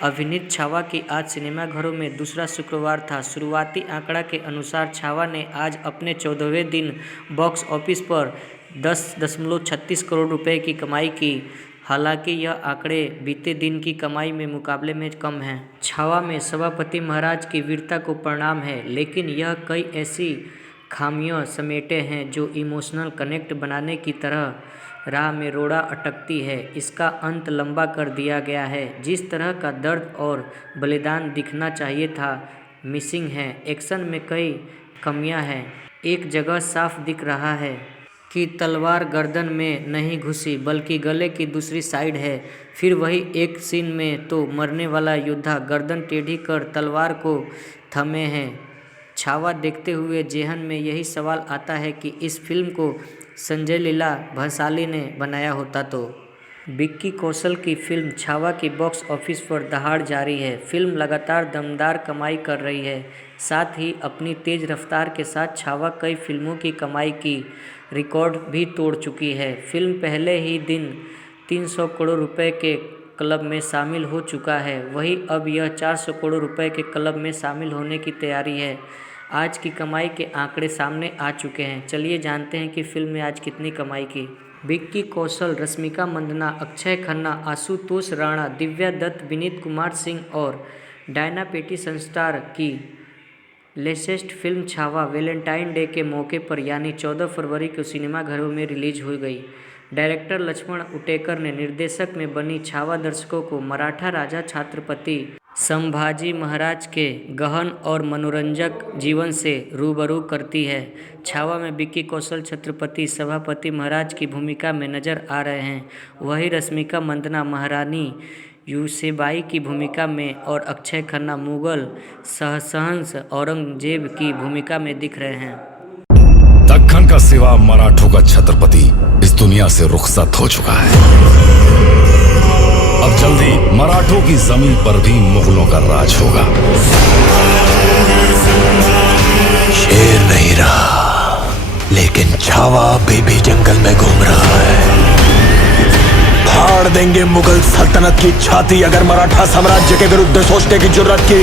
अभिनीत छावा की आज सिनेमाघरों में दूसरा शुक्रवार था। शुरुआती आंकड़ा के अनुसार छावा ने आज अपने 14वें दिन बॉक्स ऑफिस पर 10.36 करोड़ रुपए की कमाई की। हालांकि यह आंकड़े बीते दिन की कमाई में मुकाबले में कम हैं। छावा में सभापति महाराज की वीरता को प्रणाम है, लेकिन यह कई ऐसी खामियां समेटे हैं जो इमोशनल कनेक्ट बनाने की तरह राह में रोड़ा अटकती है। इसका अंत लंबा कर दिया गया है। जिस तरह का दर्द और बलिदान दिखना चाहिए था मिसिंग है। एक्शन में कई कमियां हैं। एक जगह साफ दिख रहा है कि तलवार गर्दन में नहीं घुसी बल्कि गले की दूसरी साइड है। फिर वही एक सीन में तो मरने वाला योद्धा गर्दन टेढ़ी कर तलवार को थमे हैं। छावा देखते हुए जेहन में यही सवाल आता है कि इस फिल्म को संजय लीला भंसाली ने बनाया होता तो। विक्की कौशल की फिल्म छावा की बॉक्स ऑफिस पर दहाड़ जारी है। फिल्म लगातार दमदार कमाई कर रही है। साथ ही अपनी तेज रफ्तार के साथ छावा कई फिल्मों की कमाई की रिकॉर्ड भी तोड़ चुकी है। फिल्म पहले ही दिन 300 करोड़ रुपए के क्लब में शामिल हो चुका है। वहीं अब यह 400 करोड़ रुपए के क्लब में शामिल होने की तैयारी है। आज की कमाई के आंकड़े सामने आ चुके हैं। चलिए जानते हैं कि फिल्म ने आज कितनी कमाई की। विक्की कौशल, रश्मिका मंदाना, अक्षय खन्ना, आशुतोष राणा, दिव्या दत्त, विनीत कुमार सिंह और डायना पेटी संस्टार की latest film Chhaava Valentine day के मौके पर यानी 14 फरवरी को सिनेमाघरों में रिलीज हो गई। डायरेक्टर लक्ष्मण उटेकर ने निर्देशक में बनी छावा दर्शकों को मराठा राजा छत्रपति संभाजी महाराज के गहन और मनोरंजक जीवन से रूबरू करती है। छावा में विक्की कौशल छत्रपति सभापति महाराज की भूमिका में नजर आ रहे हैं। वहीं रश्मिका मंदाना महारानी यूसेबाई की भूमिका में और अक्षय खन्ना मुगल सहसहंस औरंगजेब की भूमिका में दिख रहे हैं। दक्खन का सिवा मराठों का छत्रपति इस दुनिया से रुखसत हो चुका है। अब जल्दी मराठों की जमीन पर भी मुगलों का राज होगा। शेर नहीं रहा, लेकिन छावा बेबी जंगल में घूम रहा है। फाड़ देंगे मुगल सल्तनत की छाती अगर मराठा साम्राज्य के विरुद्ध सोचने की जुर्रत की।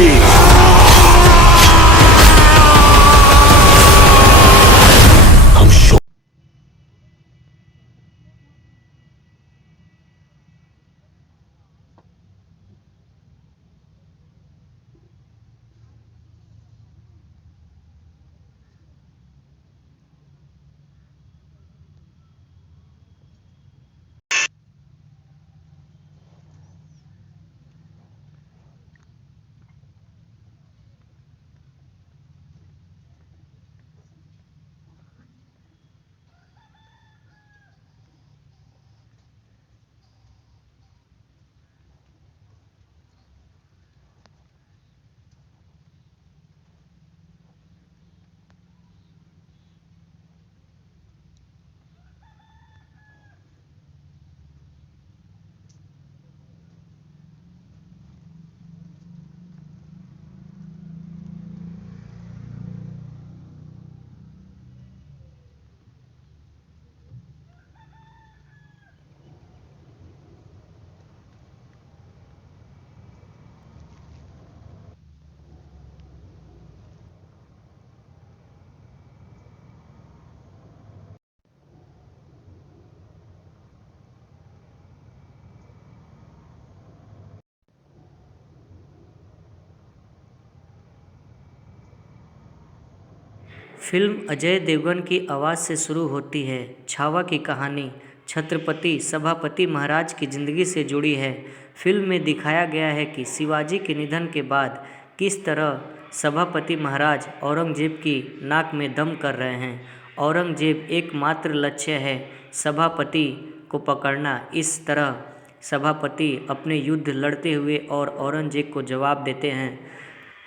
फिल्म अजय देवगन की आवाज़ से शुरू होती है। छावा की कहानी छत्रपति सभापति महाराज की ज़िंदगी से जुड़ी है। फिल्म में दिखाया गया है कि शिवाजी के निधन के बाद किस तरह सभापति महाराज औरंगजेब की नाक में दम कर रहे हैं। औरंगजेब एकमात्र लक्ष्य है सभापति को पकड़ना। इस तरह सभापति अपने युद्ध लड़ते हुए और औरंगजेब को जवाब देते हैं,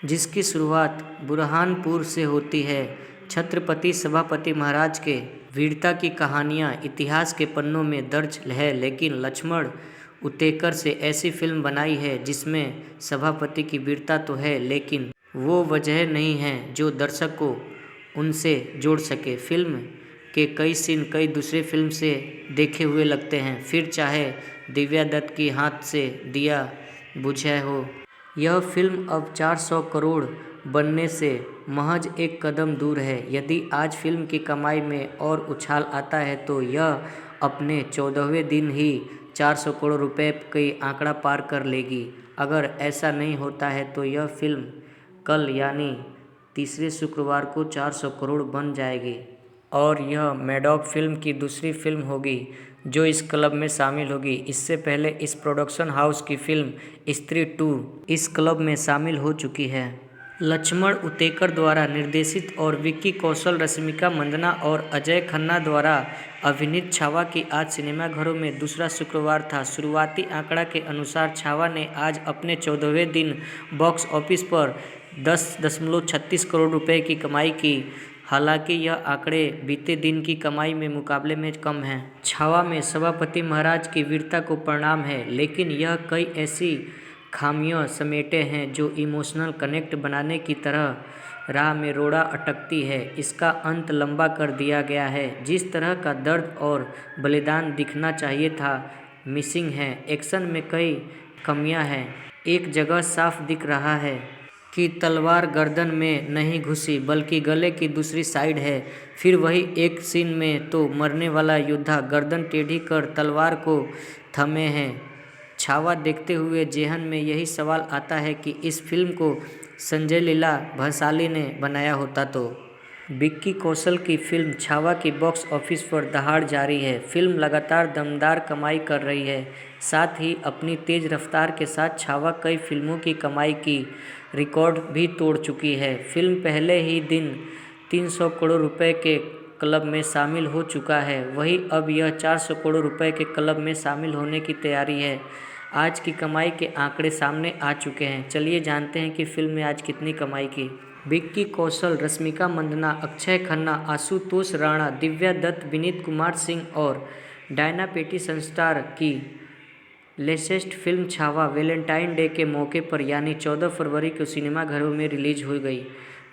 जिसकी शुरुआत बुरहानपुर से होती है। छत्रपति सभापति महाराज के वीरता की कहानियाँ इतिहास के पन्नों में दर्ज है, लेकिन लक्ष्मण उतेकर से ऐसी फिल्म बनाई है जिसमें सभापति की वीरता तो है, लेकिन वो वजह नहीं है जो दर्शक को उनसे जोड़ सके। फिल्म के कई सीन कई दूसरे फिल्म से देखे हुए लगते हैं, फिर चाहे दिव्या दत्त की हाथ से दिया बुझाए हो। यह फिल्म अब 400 करोड़ बनने से महज एक कदम दूर है। यदि आज फिल्म की कमाई में और उछाल आता है तो यह अपने 14वें दिन ही 400 करोड़ रुपए की आंकड़ा पार कर लेगी। अगर ऐसा नहीं होता है तो यह फिल्म कल यानी तीसरे शुक्रवार को 400 करोड़ बन जाएगी और यह मैडॉक फिल्म की दूसरी फिल्म होगी जो इस क्लब में शामिल होगी। इससे पहले इस प्रोडक्शन हाउस की फिल्म स्त्री 2 इस क्लब में शामिल हो चुकी है। लक्ष्मण उतेकर द्वारा निर्देशित और विक्की कौशल, रश्मिका मंदाना और अजय खन्ना द्वारा अभिनीत छावा की आज सिनेमाघरों में दूसरा शुक्रवार था। शुरुआती आंकड़ा के अनुसार छावा ने आज अपने 14वें दिन बॉक्स ऑफिस पर 10.36 करोड़ रुपए की कमाई की। हालांकि यह आंकड़े बीते दिन की कमाई में मुकाबले में कम हैं। छावा में सभापति महाराज की वीरता को प्रणाम है, लेकिन यह कई ऐसी खामियां समेटे हैं जो इमोशनल कनेक्ट बनाने की तरह राह में रोड़ा अटकती है। इसका अंत लंबा कर दिया गया है। जिस तरह का दर्द और बलिदान दिखना चाहिए था मिसिंग है। एक्शन में कई कमियां हैं। एक जगह साफ दिख रहा है कि तलवार गर्दन में नहीं घुसी बल्कि गले की दूसरी साइड है। फिर वही एक सीन में तो मरने वाला योद्धा गर्दन टेढ़ी कर तलवार को थमे हैं। छावा देखते हुए जेहन में यही सवाल आता है कि इस फिल्म को संजय लीला भंसाली ने बनाया होता तो। विक्की कौशल की फिल्म छावा की बॉक्स ऑफिस पर दहाड़ जारी है। फिल्म लगातार दमदार कमाई कर रही है। साथ ही अपनी तेज रफ्तार के साथ छावा कई फिल्मों की कमाई की रिकॉर्ड भी तोड़ चुकी है। फिल्म पहले ही दिन 300 करोड़ रुपए के क्लब में शामिल हो चुका है। वहीं अब यह 400 करोड़ रुपए के क्लब में शामिल होने की तैयारी है। आज की कमाई के आंकड़े सामने आ चुके हैं। चलिए जानते हैं कि फिल्म ने आज कितनी कमाई की। विक्की कौशल, रश्मिका मंदाना, अक्षय खन्ना, आशुतोष राणा, दिव्या दत्त, विनीत कुमार सिंह और डायना पेटी संस्टार की latest film Chhaava Valentine day के मौके पर यानी 14 फरवरी को सिनेमाघरों में रिलीज हो गई।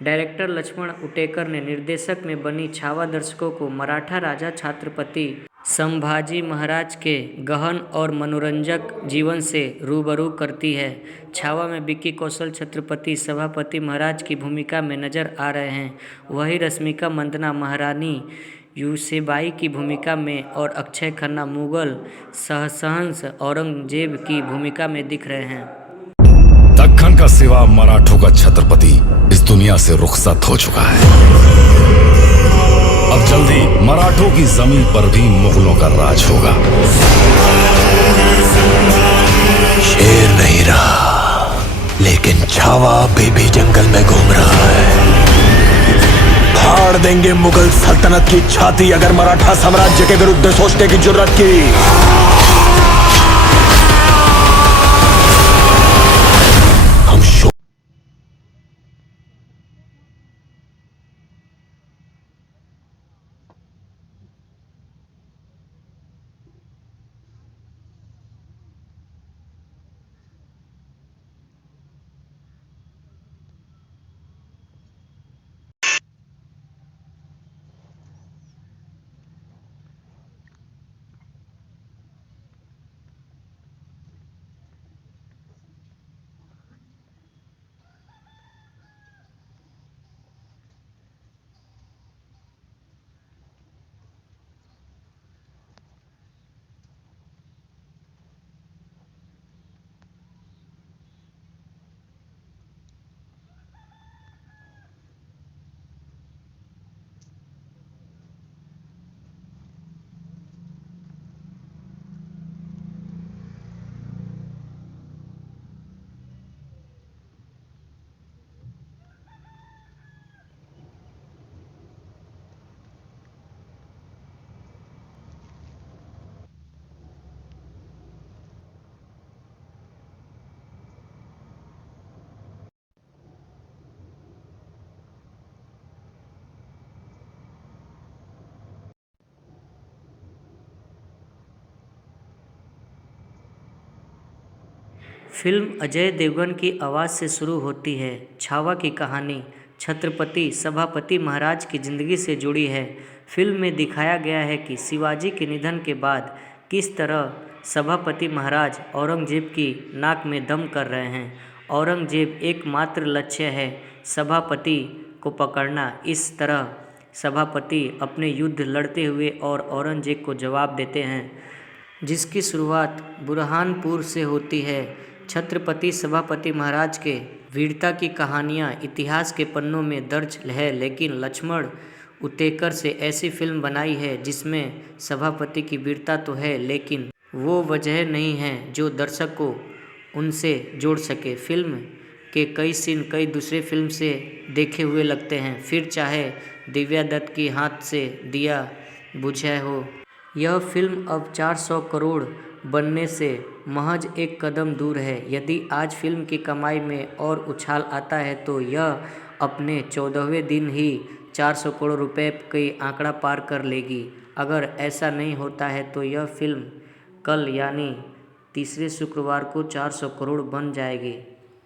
डायरेक्टर लक्ष्मण उटेकर ने निर्देशक में बनी छावा दर्शकों को मराठा राजा छत्रपति संभाजी महाराज के गहन और मनोरंजक जीवन से रूबरू करती है। छावा में विक्की कौशल छत्रपति सभापति महाराज की भूमिका में नजर आ रहे हैं। वहीं रश्मिका मंदाना महारानी यूसेबाई की भूमिका में और अक्षय खन्ना मुगल सहसहंस औरंगजेब की भूमिका में दिख रहे हैं। दक्खन का सिवा मराठों का छत्रपति इस दुनिया से रुखसत हो चुका है। अब जल्दी मराठों की जमीन पर भी मुगलों का राज होगा। शेर नहीं रहा, लेकिन छावा बेबी जंगल में घूम रहा है। फाड़ देंगे मुगल सल्तनत की छाती अगर मराठा साम्राज्य के विरुद्ध सोचने की जुर्रत की। फिल्म अजय देवगन की आवाज़ से शुरू होती है। छावा की कहानी छत्रपति सभापति महाराज की ज़िंदगी से जुड़ी है। फिल्म में दिखाया गया है कि शिवाजी के निधन के बाद किस तरह सभापति महाराज औरंगजेब की नाक में दम कर रहे हैं। औरंगजेब एकमात्र लक्ष्य है सभापति को पकड़ना। इस तरह सभापति अपने युद्ध लड़ते हुए और औरंगजेब को जवाब देते हैं, जिसकी शुरुआत बुरहानपुर से होती है। छत्रपति सभापति महाराज के वीरता की कहानियाँ इतिहास के पन्नों में दर्ज है, लेकिन लक्ष्मण उतेकर से ऐसी फिल्म बनाई है जिसमें सभापति की वीरता तो है, लेकिन वो वजह नहीं है जो दर्शक को उनसे जोड़ सके। फिल्म के कई सीन कई दूसरे फिल्म से देखे हुए लगते हैं, फिर चाहे दिव्या दत्त की हाथ से दिया बुझाए हो। यह फिल्म अब 400 करोड़ बनने से महज एक कदम दूर है। यदि आज फिल्म की कमाई में और उछाल आता है तो यह अपने 14वें दिन ही 400 करोड़ रुपए की आंकड़ा पार कर लेगी। अगर ऐसा नहीं होता है तो यह फिल्म कल यानी तीसरे शुक्रवार को 400 करोड़ बन जाएगी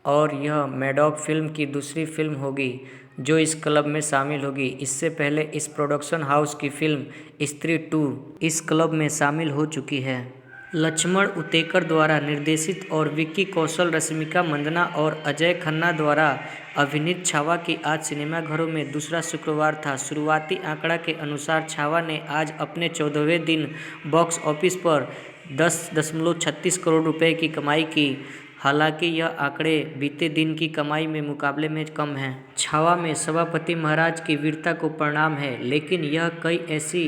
और यह मैडॉक फिल्म की दूसरी फिल्म होगी जो इस क्लब में शामिल होगी। इससे पहले इस प्रोडक्शन हाउस की फिल्म स्त्री 2 इस क्लब में शामिल हो चुकी है। लक्ष्मण उतेकर द्वारा निर्देशित और विक्की कौशल, रश्मिका मंदाना और अजय खन्ना द्वारा अभिनीत छावा की आज सिनेमाघरों में दूसरा शुक्रवार था। शुरुआती आंकड़ा के अनुसार छावा ने आज अपने 14वें दिन बॉक्स ऑफिस पर 10.36 करोड़ रुपए की कमाई की। हालांकि यह आंकड़े बीते दिन की कमाई में मुकाबले में कम हैं। छावा में सभापति महाराज की वीरता को प्रणाम है, लेकिन यह कई ऐसी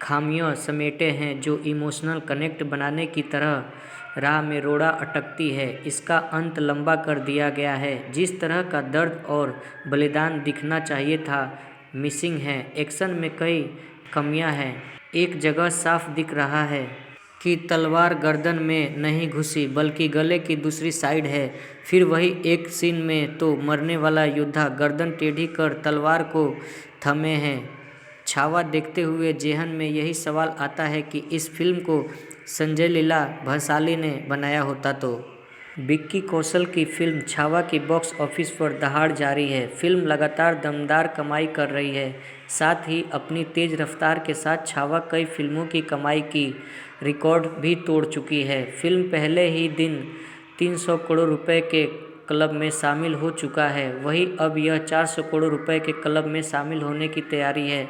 खामियां समेटे हैं जो इमोशनल कनेक्ट बनाने की तरह राह में रोड़ा अटकती है। इसका अंत लंबा कर दिया गया है। जिस तरह का दर्द और बलिदान दिखना चाहिए था मिसिंग है। एक्शन में कई कमियां हैं। एक जगह साफ दिख रहा है कि तलवार गर्दन में नहीं घुसी बल्कि गले की दूसरी साइड है। फिर वही एक सीन में तो मरने वाला योद्धा गर्दन टेढ़ी कर तलवार को थमे हैं। छावा देखते हुए जेहन में यही सवाल आता है कि इस फिल्म को संजय लीला भंसाली ने बनाया होता तो। विक्की कौशल की फिल्म छावा की बॉक्स ऑफिस पर दहाड़ जारी है। फिल्म लगातार दमदार कमाई कर रही है। साथ ही अपनी तेज रफ्तार के साथ छावा कई फिल्मों की कमाई की रिकॉर्ड भी तोड़ चुकी है। फिल्म पहले ही दिन 300 करोड़ रुपए के क्लब में शामिल हो चुका है। वहीं अब यह 400 करोड़ रुपए के क्लब में शामिल होने की तैयारी है।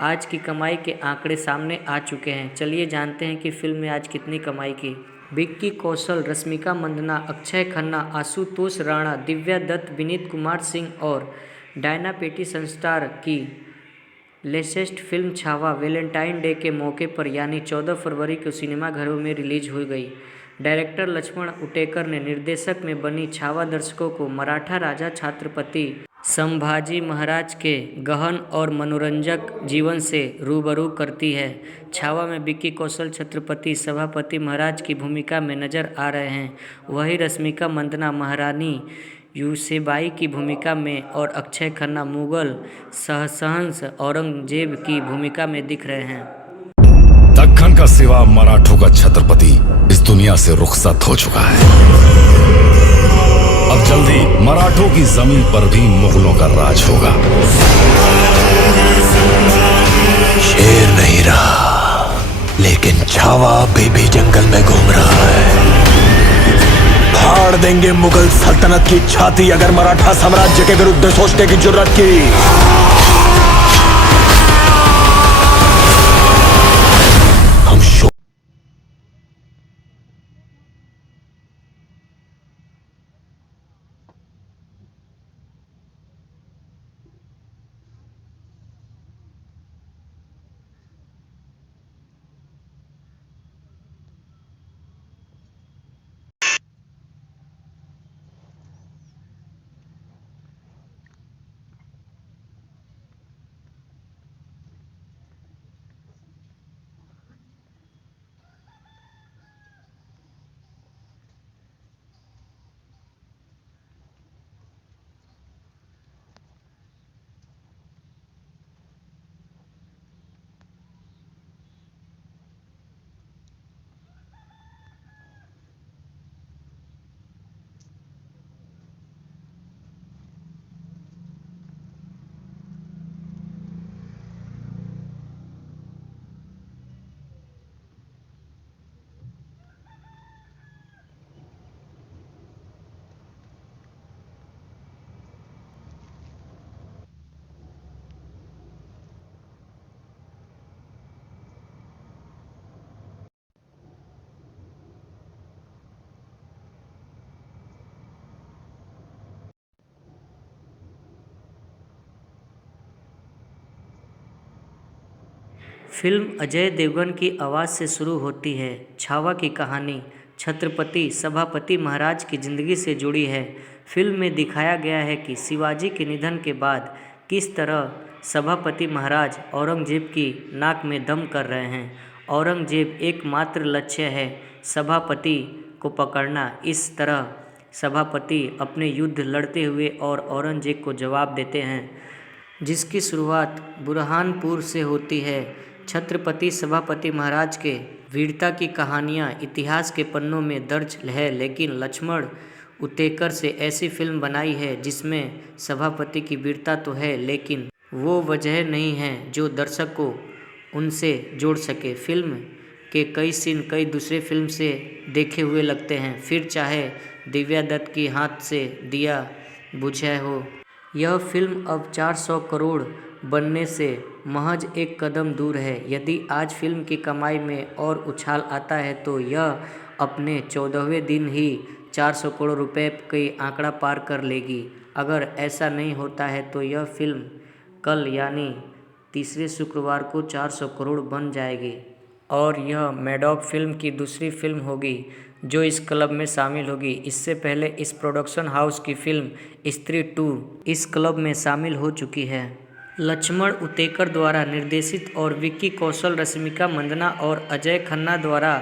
आज की कमाई के आंकड़े सामने आ चुके हैं। चलिए जानते हैं कि फिल्म ने आज कितनी कमाई की। विक्की कौशल, रश्मिका मंदाना, अक्षय खन्ना, आशुतोष राणा, दिव्या दत्त, विनीत कुमार सिंह और डायना पेटी संस्टार की latest film Chhaava Valentine day के मौके पर यानी 14 फरवरी को सिनेमाघरों में रिलीज हो गई। डायरेक्टर लक्ष्मण उटेकर ने निर्देशक में बनी छावा दर्शकों को मराठा राजा छत्रपति संभाजी महाराज के गहन और मनोरंजक जीवन से रूबरू करती है। छावा में विक्की कौशल छत्रपति सभापति महाराज की भूमिका में नजर आ रहे हैं। वहीं रश्मिका मंदाना महारानी यूसेबाई की भूमिका में और अक्षय खन्ना मुगल सहसहंस औरंगजेब की भूमिका में दिख रहे हैं। दक्खन का सिवा मराठों का छत्रपति इस दुनिया से रुखसत हो चुका है। अब जल्दी मराठों की जमीन पर भी मुगलों का राज होगा। शेर नहीं रहा, लेकिन छावा अभी भी जंगल में घूम रहा है। फाड़ देंगे मुगल सल्तनत की छाती अगर मराठा साम्राज्य के विरुद्ध सोचने की जुर्रत की। फिल्म अजय देवगन की आवाज़ से शुरू होती है। छावा की कहानी छत्रपति सभापति महाराज की ज़िंदगी से जुड़ी है। फिल्म में दिखाया गया है कि शिवाजी के निधन के बाद किस तरह सभापति महाराज औरंगजेब की नाक में दम कर रहे हैं। औरंगजेब एकमात्र लक्ष्य है सभापति को पकड़ना। इस तरह सभापति अपने युद्ध लड़ते हुए और औरंगजेब को जवाब देते हैं, जिसकी शुरुआत बुरहानपुर से होती है। छत्रपति सभापति महाराज के वीरता की कहानियाँ इतिहास के पन्नों में दर्ज है, लेकिन लक्ष्मण उतेकर से ऐसी फिल्म बनाई है जिसमें सभापति की वीरता तो है, लेकिन वो वजह नहीं है जो दर्शक को उनसे जोड़ सके। फिल्म के कई सीन कई दूसरे फिल्म से देखे हुए लगते हैं, फिर चाहे दिव्या दत्त की हाथ से दिया बुझाया हो। यह फिल्म अब 400 करोड़ बनने से महज एक कदम दूर है। यदि आज फिल्म की कमाई में और उछाल आता है तो यह अपने 14वें दिन ही 400 करोड़ रुपए की आंकड़ा पार कर लेगी। अगर ऐसा नहीं होता है तो यह फिल्म कल यानी तीसरे शुक्रवार को 400 करोड़ बन जाएगी और यह मैडॉक फिल्म की दूसरी फिल्म होगी जो इस क्लब में शामिल होगी। इससे पहले इस प्रोडक्शन हाउस की फिल्म स्त्री 2 इस क्लब में शामिल हो चुकी है। लक्ष्मण उतेकर द्वारा निर्देशित और विक्की कौशल, रश्मिका मंदाना और अजय खन्ना द्वारा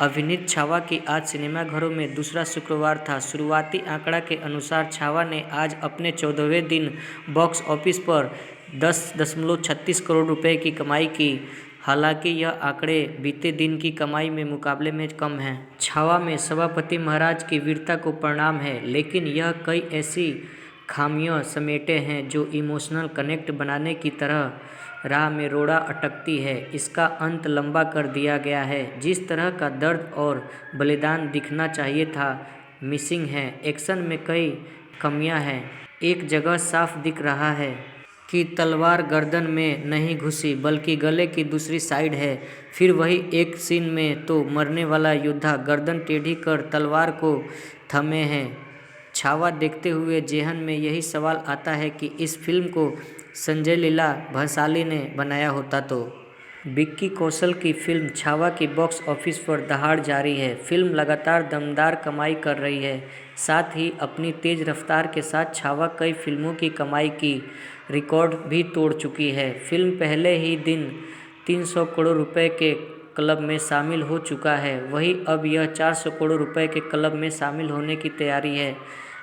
अभिनीत छावा की आज सिनेमाघरों में दूसरा शुक्रवार था। शुरुआती आंकड़ा के अनुसार छावा ने आज अपने 14वें दिन बॉक्स ऑफिस पर 10.36 करोड़ रुपए की कमाई की। हालांकि यह आंकड़े बीते दिन की कमाई में मुकाबले में कम हैं। छावा में सभापति महाराज की वीरता को प्रणाम है, लेकिन यह कई ऐसी खामियां समेटे हैं जो इमोशनल कनेक्ट बनाने की तरह राह में रोड़ा अटकती है। इसका अंत लंबा कर दिया गया है। जिस तरह का दर्द और बलिदान दिखना चाहिए था मिसिंग है। एक्शन में कई कमियां हैं। एक जगह साफ दिख रहा है कि तलवार गर्दन में नहीं घुसी बल्कि गले की दूसरी साइड है। फिर वही एक सीन में तो मरने वाला योद्धा गर्दन टेढ़ी कर तलवार को थमे हैं। छावा देखते हुए जेहन में यही सवाल आता है कि इस फिल्म को संजय लीला भंसाली ने बनाया होता तो। विक्की कौशल की फिल्म छावा की बॉक्स ऑफिस पर दहाड़ जारी है। फिल्म लगातार दमदार कमाई कर रही है। साथ ही अपनी तेज रफ्तार के साथ छावा कई फिल्मों की कमाई की रिकॉर्ड भी तोड़ चुकी है। फिल्म पहले ही दिन 300 करोड़ रुपए के क्लब में शामिल हो चुका है। वहीं अब यह 400 करोड़ रुपए के क्लब में शामिल होने की तैयारी है।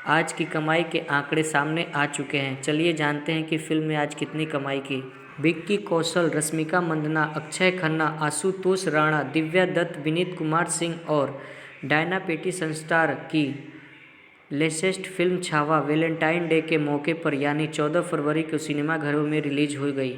आज की कमाई के आंकड़े सामने आ चुके हैं। चलिए जानते हैं कि फिल्म ने आज कितनी कमाई की। विक्की कौशल, रश्मिका मंदाना, अक्षय खन्ना, आशुतोष राणा, दिव्या दत्त, विनीत कुमार सिंह और डायना पेटी संस्टार की latest film Chhaava Valentine day के मौके पर यानी 14 फरवरी को सिनेमाघरों में रिलीज हो गई।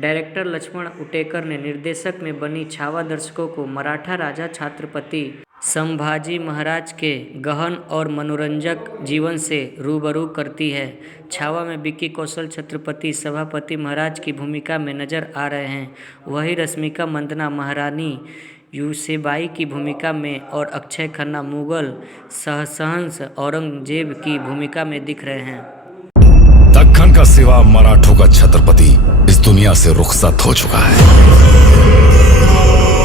डायरेक्टर लक्ष्मण उटेकर ने निर्देशक में बनी छावा दर्शकों को मराठा राजा छत्रपति संभाजी महाराज के गहन और मनोरंजक जीवन से रूबरू करती है। छावा में विक्की कौशल छत्रपति सभापति महाराज की भूमिका में नजर आ रहे हैं। वहीं रश्मिका मंदाना महारानी यूसेबाई की भूमिका में और अक्षय खन्ना मुगल सहसहंस औरंगजेब की भूमिका में दिख रहे हैं। दक्खन का सिवा मराठों का छत्रपति इस दुनिया से रुखसत हो चुका है।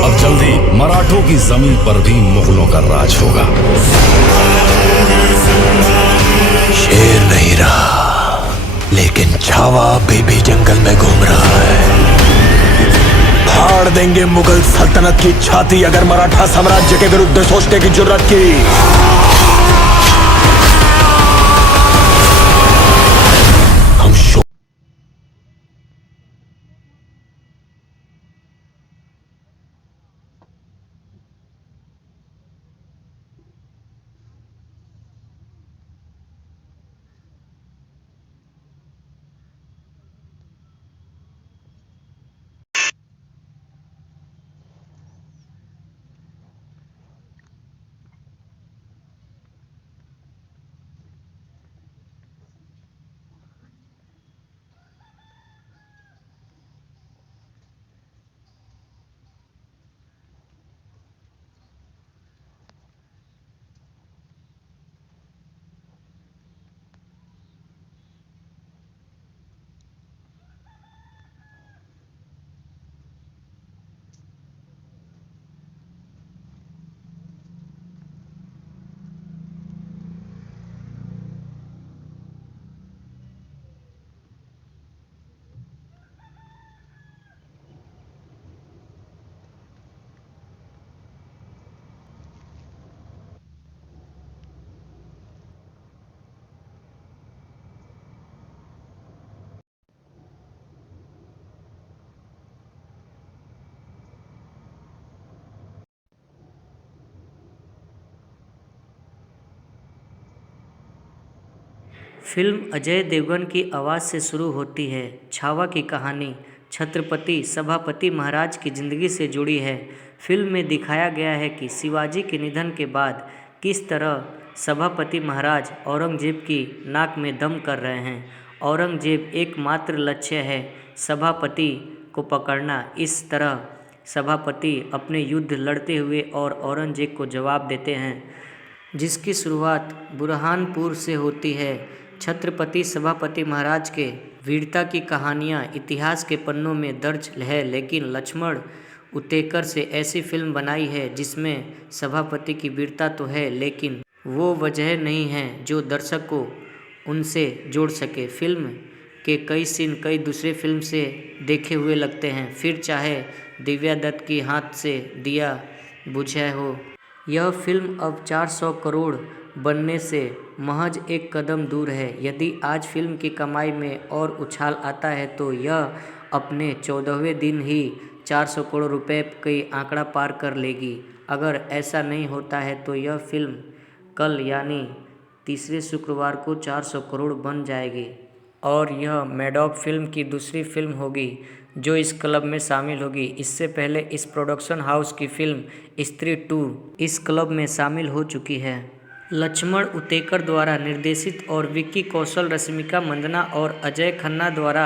अब जल्दी मराठों की जमीन पर भी मुगलों का राज होगा। शेर नहीं रहा, लेकिन छावा बेबी जंगल में घूम रहा है। फाड़ देंगे मुगल सल्तनत की छाती अगर मराठा साम्राज्य के विरुद्ध सोचने की जुर्रत की। फिल्म अजय देवगन की आवाज़ से शुरू होती है। छावा की कहानी छत्रपति सभापति महाराज की ज़िंदगी से जुड़ी है। फिल्म में दिखाया गया है कि शिवाजी के निधन के बाद किस तरह सभापति महाराज औरंगजेब की नाक में दम कर रहे हैं। औरंगजेब एकमात्र लक्ष्य है सभापति को पकड़ना। इस तरह सभापति अपने युद्ध लड़ते हुए और औरंगजेब को जवाब देते हैं, जिसकी शुरुआत बुरहानपुर से होती है। छत्रपति सभापति महाराज के वीरता की कहानियाँ इतिहास के पन्नों में दर्ज है, लेकिन लक्ष्मण उतेकर से ऐसी फिल्म बनाई है जिसमें सभापति की वीरता तो है, लेकिन वो वजह नहीं है जो दर्शक को उनसे जोड़ सके। फिल्म के कई सीन कई दूसरे फिल्म से देखे हुए लगते हैं, फिर चाहे दिव्या दत्त की हाथ से दिया बुझाए हो। यह फिल्म अब 400 करोड़ बनने से महज एक कदम दूर है। यदि आज फिल्म की कमाई में और उछाल आता है तो यह अपने 14वें दिन ही 400 करोड़ रुपए की आंकड़ा पार कर लेगी। अगर ऐसा नहीं होता है तो यह फिल्म कल यानी तीसरे शुक्रवार को 400 करोड़ बन जाएगी और यह मैडॉक फिल्म की दूसरी फिल्म होगी जो इस क्लब में शामिल होगी। इससे पहले इस प्रोडक्शन हाउस की फिल्म स्त्री 2 इस क्लब में शामिल हो चुकी है। लक्ष्मण उतेकर द्वारा निर्देशित और विक्की कौशल, रश्मिका मंदाना और अजय खन्ना द्वारा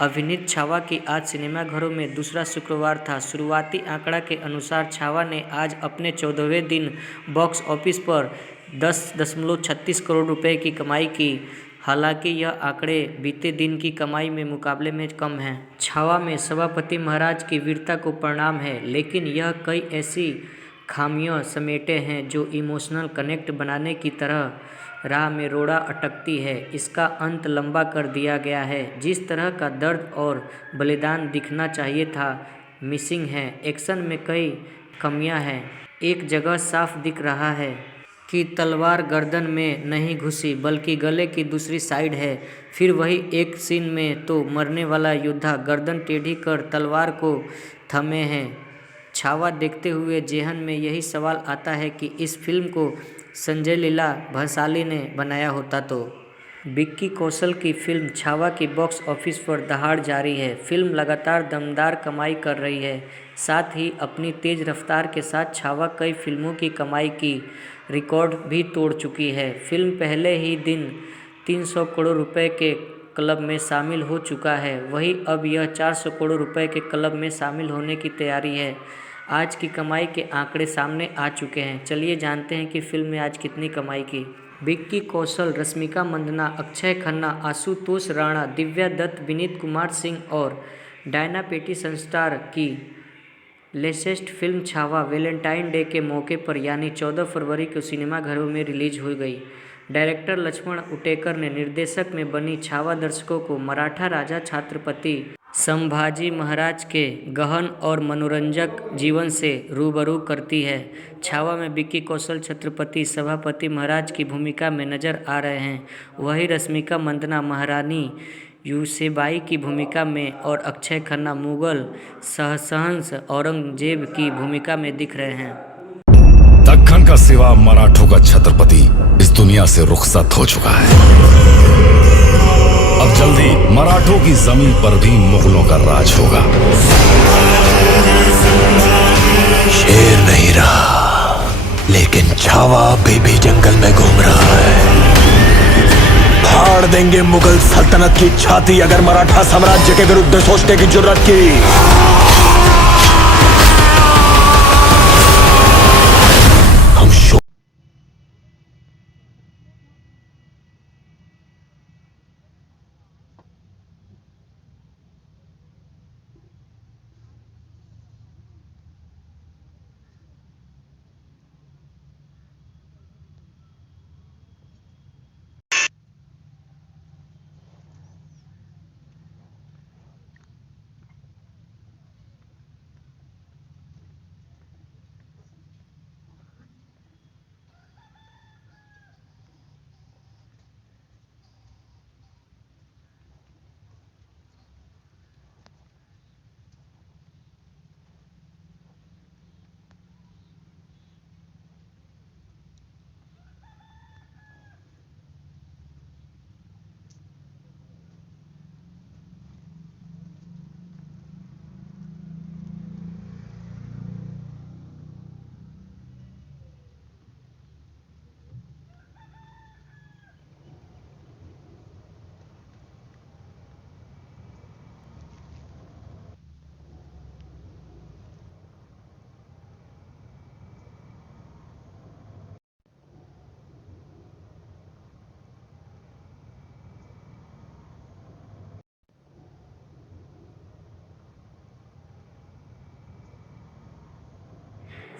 अभिनीत छावा की आज सिनेमाघरों में दूसरा शुक्रवार था। शुरुआती आंकड़ा के अनुसार छावा ने आज अपने 14वें दिन बॉक्स ऑफिस पर 10.36 करोड़ रुपए की कमाई की। हालांकि यह आंकड़े बीते दिन की कमाई में मुकाबले में कम हैं। छावा में सभापति महाराज की वीरता को प्रणाम है, लेकिन यह कई ऐसी खामियां समेटे हैं जो इमोशनल कनेक्ट बनाने की तरह राह में रोड़ा अटकती है। इसका अंत लंबा कर दिया गया है। जिस तरह का दर्द और बलिदान दिखना चाहिए था मिसिंग है। एक्शन में कई कमियां हैं। एक जगह साफ दिख रहा है कि तलवार गर्दन में नहीं घुसी बल्कि गले की दूसरी साइड है। फिर वही एक सीन में तो मरने वाला योद्धा गर्दन टेढ़ी कर तलवार को थमे हैं। छावा देखते हुए जेहन में यही सवाल आता है कि इस फिल्म को संजय लीला भंसाली ने बनाया होता तो। विक्की कौशल की फिल्म छावा की बॉक्स ऑफिस पर दहाड़ जारी है। फिल्म लगातार दमदार कमाई कर रही है। साथ ही अपनी तेज रफ्तार के साथ छावा कई फिल्मों की कमाई की रिकॉर्ड भी तोड़ चुकी है। फिल्म पहले ही दिन 300 करोड़ रुपए के क्लब में शामिल हो चुका है। वहीं अब यह 400 करोड़ रुपए के क्लब में शामिल होने की तैयारी है। आज की कमाई के आंकड़े सामने आ चुके हैं। चलिए जानते हैं कि फिल्म ने आज कितनी कमाई की। विक्की कौशल, रश्मिका मंदाना, अक्षय खन्ना, आशुतोष राणा, दिव्या दत्त, विनीत कुमार सिंह और डायना पेटी संस्टार की latest film Chhaava Valentine day के मौके पर यानी 14 फरवरी को सिनेमाघरों में रिलीज हो गई। डायरेक्टर लक्ष्मण उटेकर ने निर्देशक में बनी छावा दर्शकों को मराठा राजा छत्रपति संभाजी महाराज के गहन और मनोरंजक जीवन से रूबरू करती है। छावा में विक्की कौशल छत्रपति सभापति महाराज की भूमिका में नजर आ रहे हैं। वहीं रश्मिका मंदाना महारानी यूसेबाई की भूमिका में और अक्षय खन्ना मुगल सहसहंस औरंगजेब की भूमिका में दिख रहे हैं। दक्खन का सिवा मराठों का छत्रपति इस दुनिया से रुखसत हो चुका है। अब जल्दी मराठों की जमीन पर भी मुगलों का राज होगा। शेर नहीं रहा, लेकिन छावा बेबी जंगल में घूम रहा है। फाड़ देंगे मुगल सल्तनत की छाती अगर मराठा साम्राज्य के विरुद्ध सोचने की जुर्रत की।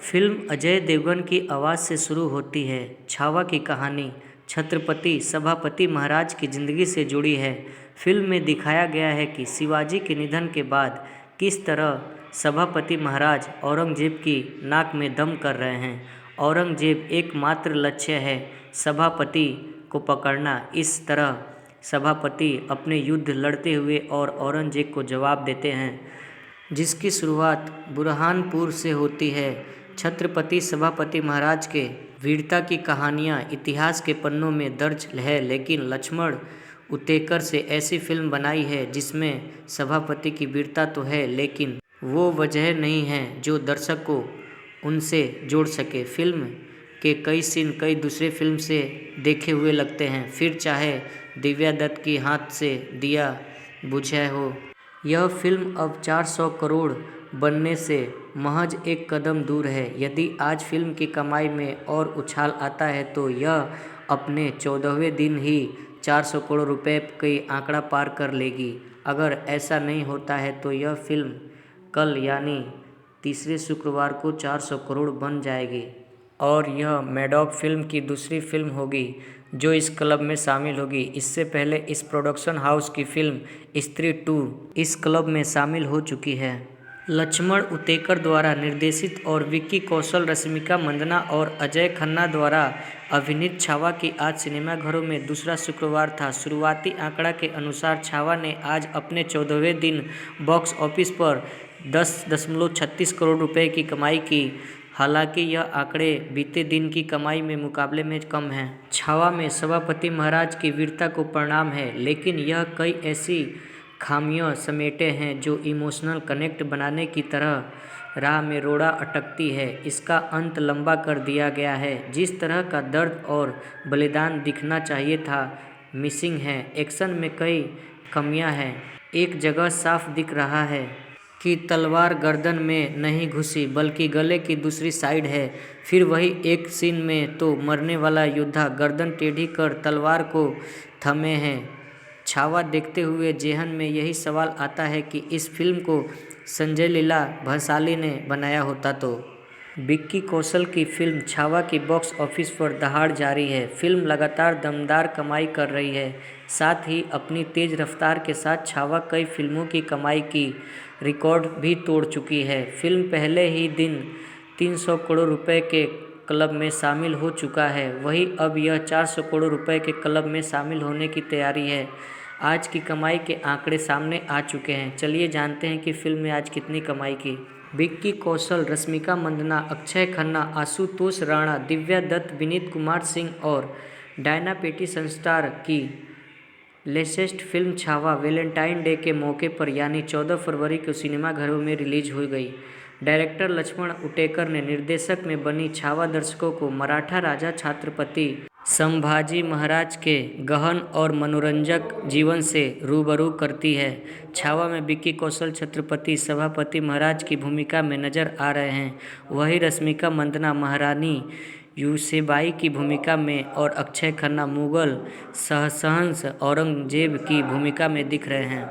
फिल्म अजय देवगन की आवाज़ से शुरू होती है। छावा की कहानी छत्रपति सभापति महाराज की ज़िंदगी से जुड़ी है। फिल्म में दिखाया गया है कि शिवाजी के निधन के बाद किस तरह सभापति महाराज औरंगजेब की नाक में दम कर रहे हैं। औरंगजेब एकमात्र लक्ष्य है सभापति को पकड़ना। इस तरह सभापति अपने युद्ध लड़ते हुए और औरंगजेब को जवाब देते हैं, जिसकी शुरुआत बुरहानपुर से होती है। छत्रपति सभापति महाराज के वीरता की कहानियाँ इतिहास के पन्नों में दर्ज है, लेकिन लक्ष्मण उतेकर से ऐसी फिल्म बनाई है जिसमें सभापति की वीरता तो है, लेकिन वो वजह नहीं है जो दर्शक को उनसे जोड़ सके। फिल्म के कई सीन कई दूसरे फिल्म से देखे हुए लगते हैं, फिर चाहे दिव्या दत्त की हाथ से दिया बुझाए हो। यह फिल्म अब 400 करोड़ बनने से महज एक कदम दूर है। यदि आज फिल्म की कमाई में और उछाल आता है तो यह अपने 14वें दिन ही 400 करोड़ रुपए की आंकड़ा पार कर लेगी। अगर ऐसा नहीं होता है तो यह फिल्म कल यानी तीसरे शुक्रवार को 400 करोड़ बन जाएगी और यह मैडॉक फिल्म की दूसरी फिल्म होगी जो इस क्लब में शामिल होगी। इससे पहले इस प्रोडक्शन हाउस की फिल्म स्त्री 2 इस क्लब में शामिल हो चुकी है। लक्ष्मण उतेकर द्वारा निर्देशित और विक्की कौशल, रश्मिका मंदाना और अजय खन्ना द्वारा अभिनीत छावा की आज सिनेमाघरों में दूसरा शुक्रवार था। शुरुआती आंकड़ा के अनुसार छावा ने आज अपने 14वें दिन बॉक्स ऑफिस पर 10.36 करोड़ रुपए की कमाई की। हालांकि यह आंकड़े बीते दिन की कमाई में मुकाबले में कम हैं। छावा में सभापति महाराज की वीरता को परिणाम है, लेकिन यह कई ऐसी खामियां समेटे हैं जो इमोशनल कनेक्ट बनाने की तरह राह में रोड़ा अटकती है। इसका अंत लंबा कर दिया गया है। जिस तरह का दर्द और बलिदान दिखना चाहिए था मिसिंग है। एक्शन में कई कमियां हैं। एक जगह साफ दिख रहा है कि तलवार गर्दन में नहीं घुसी बल्कि गले की दूसरी साइड है। फिर वही एक सीन में तो मरने वाला योद्धा गर्दन टेढ़ी कर तलवार को थमे हैं। छावा देखते हुए जेहन में यही सवाल आता है कि इस फिल्म को संजय लीला भंसाली ने बनाया होता तो। विक्की कौशल की फिल्म छावा की बॉक्स ऑफिस पर दहाड़ जारी है। फिल्म लगातार दमदार कमाई कर रही है। साथ ही अपनी तेज रफ्तार के साथ छावा कई फिल्मों की कमाई की रिकॉर्ड भी तोड़ चुकी है। फिल्म पहले ही दिन 300 करोड़ रुपए के क्लब में शामिल हो चुका है। वहीं अब यह 400 करोड़ रुपए के क्लब में शामिल होने की तैयारी है। आज की कमाई के आंकड़े सामने आ चुके हैं। चलिए जानते हैं कि फिल्म ने आज कितनी कमाई की। विक्की कौशल, रश्मिका मंदाना, अक्षय खन्ना, आशुतोष राणा, दिव्या दत्त, विनीत कुमार सिंह और डायना पेटी सनस्टार की latest film Chhaava Valentine day के मौके पर यानी 14 फरवरी को सिनेमाघरों में रिलीज हो गई। डायरेक्टर लक्ष्मण उटेकर ने निर्देशक में बनी छावा दर्शकों को मराठा राजा छत्रपति संभाजी महाराज के गहन और मनोरंजक जीवन से रूबरू करती है। छावा में विक्की कौशल छत्रपति सभापति महाराज की भूमिका में नजर आ रहे हैं। वहीं रश्मिका मंदाना महारानी यूसेबाई की भूमिका में और अक्षय खन्ना मुगल सहसहंस औरंगजेब की भूमिका में दिख रहे हैं।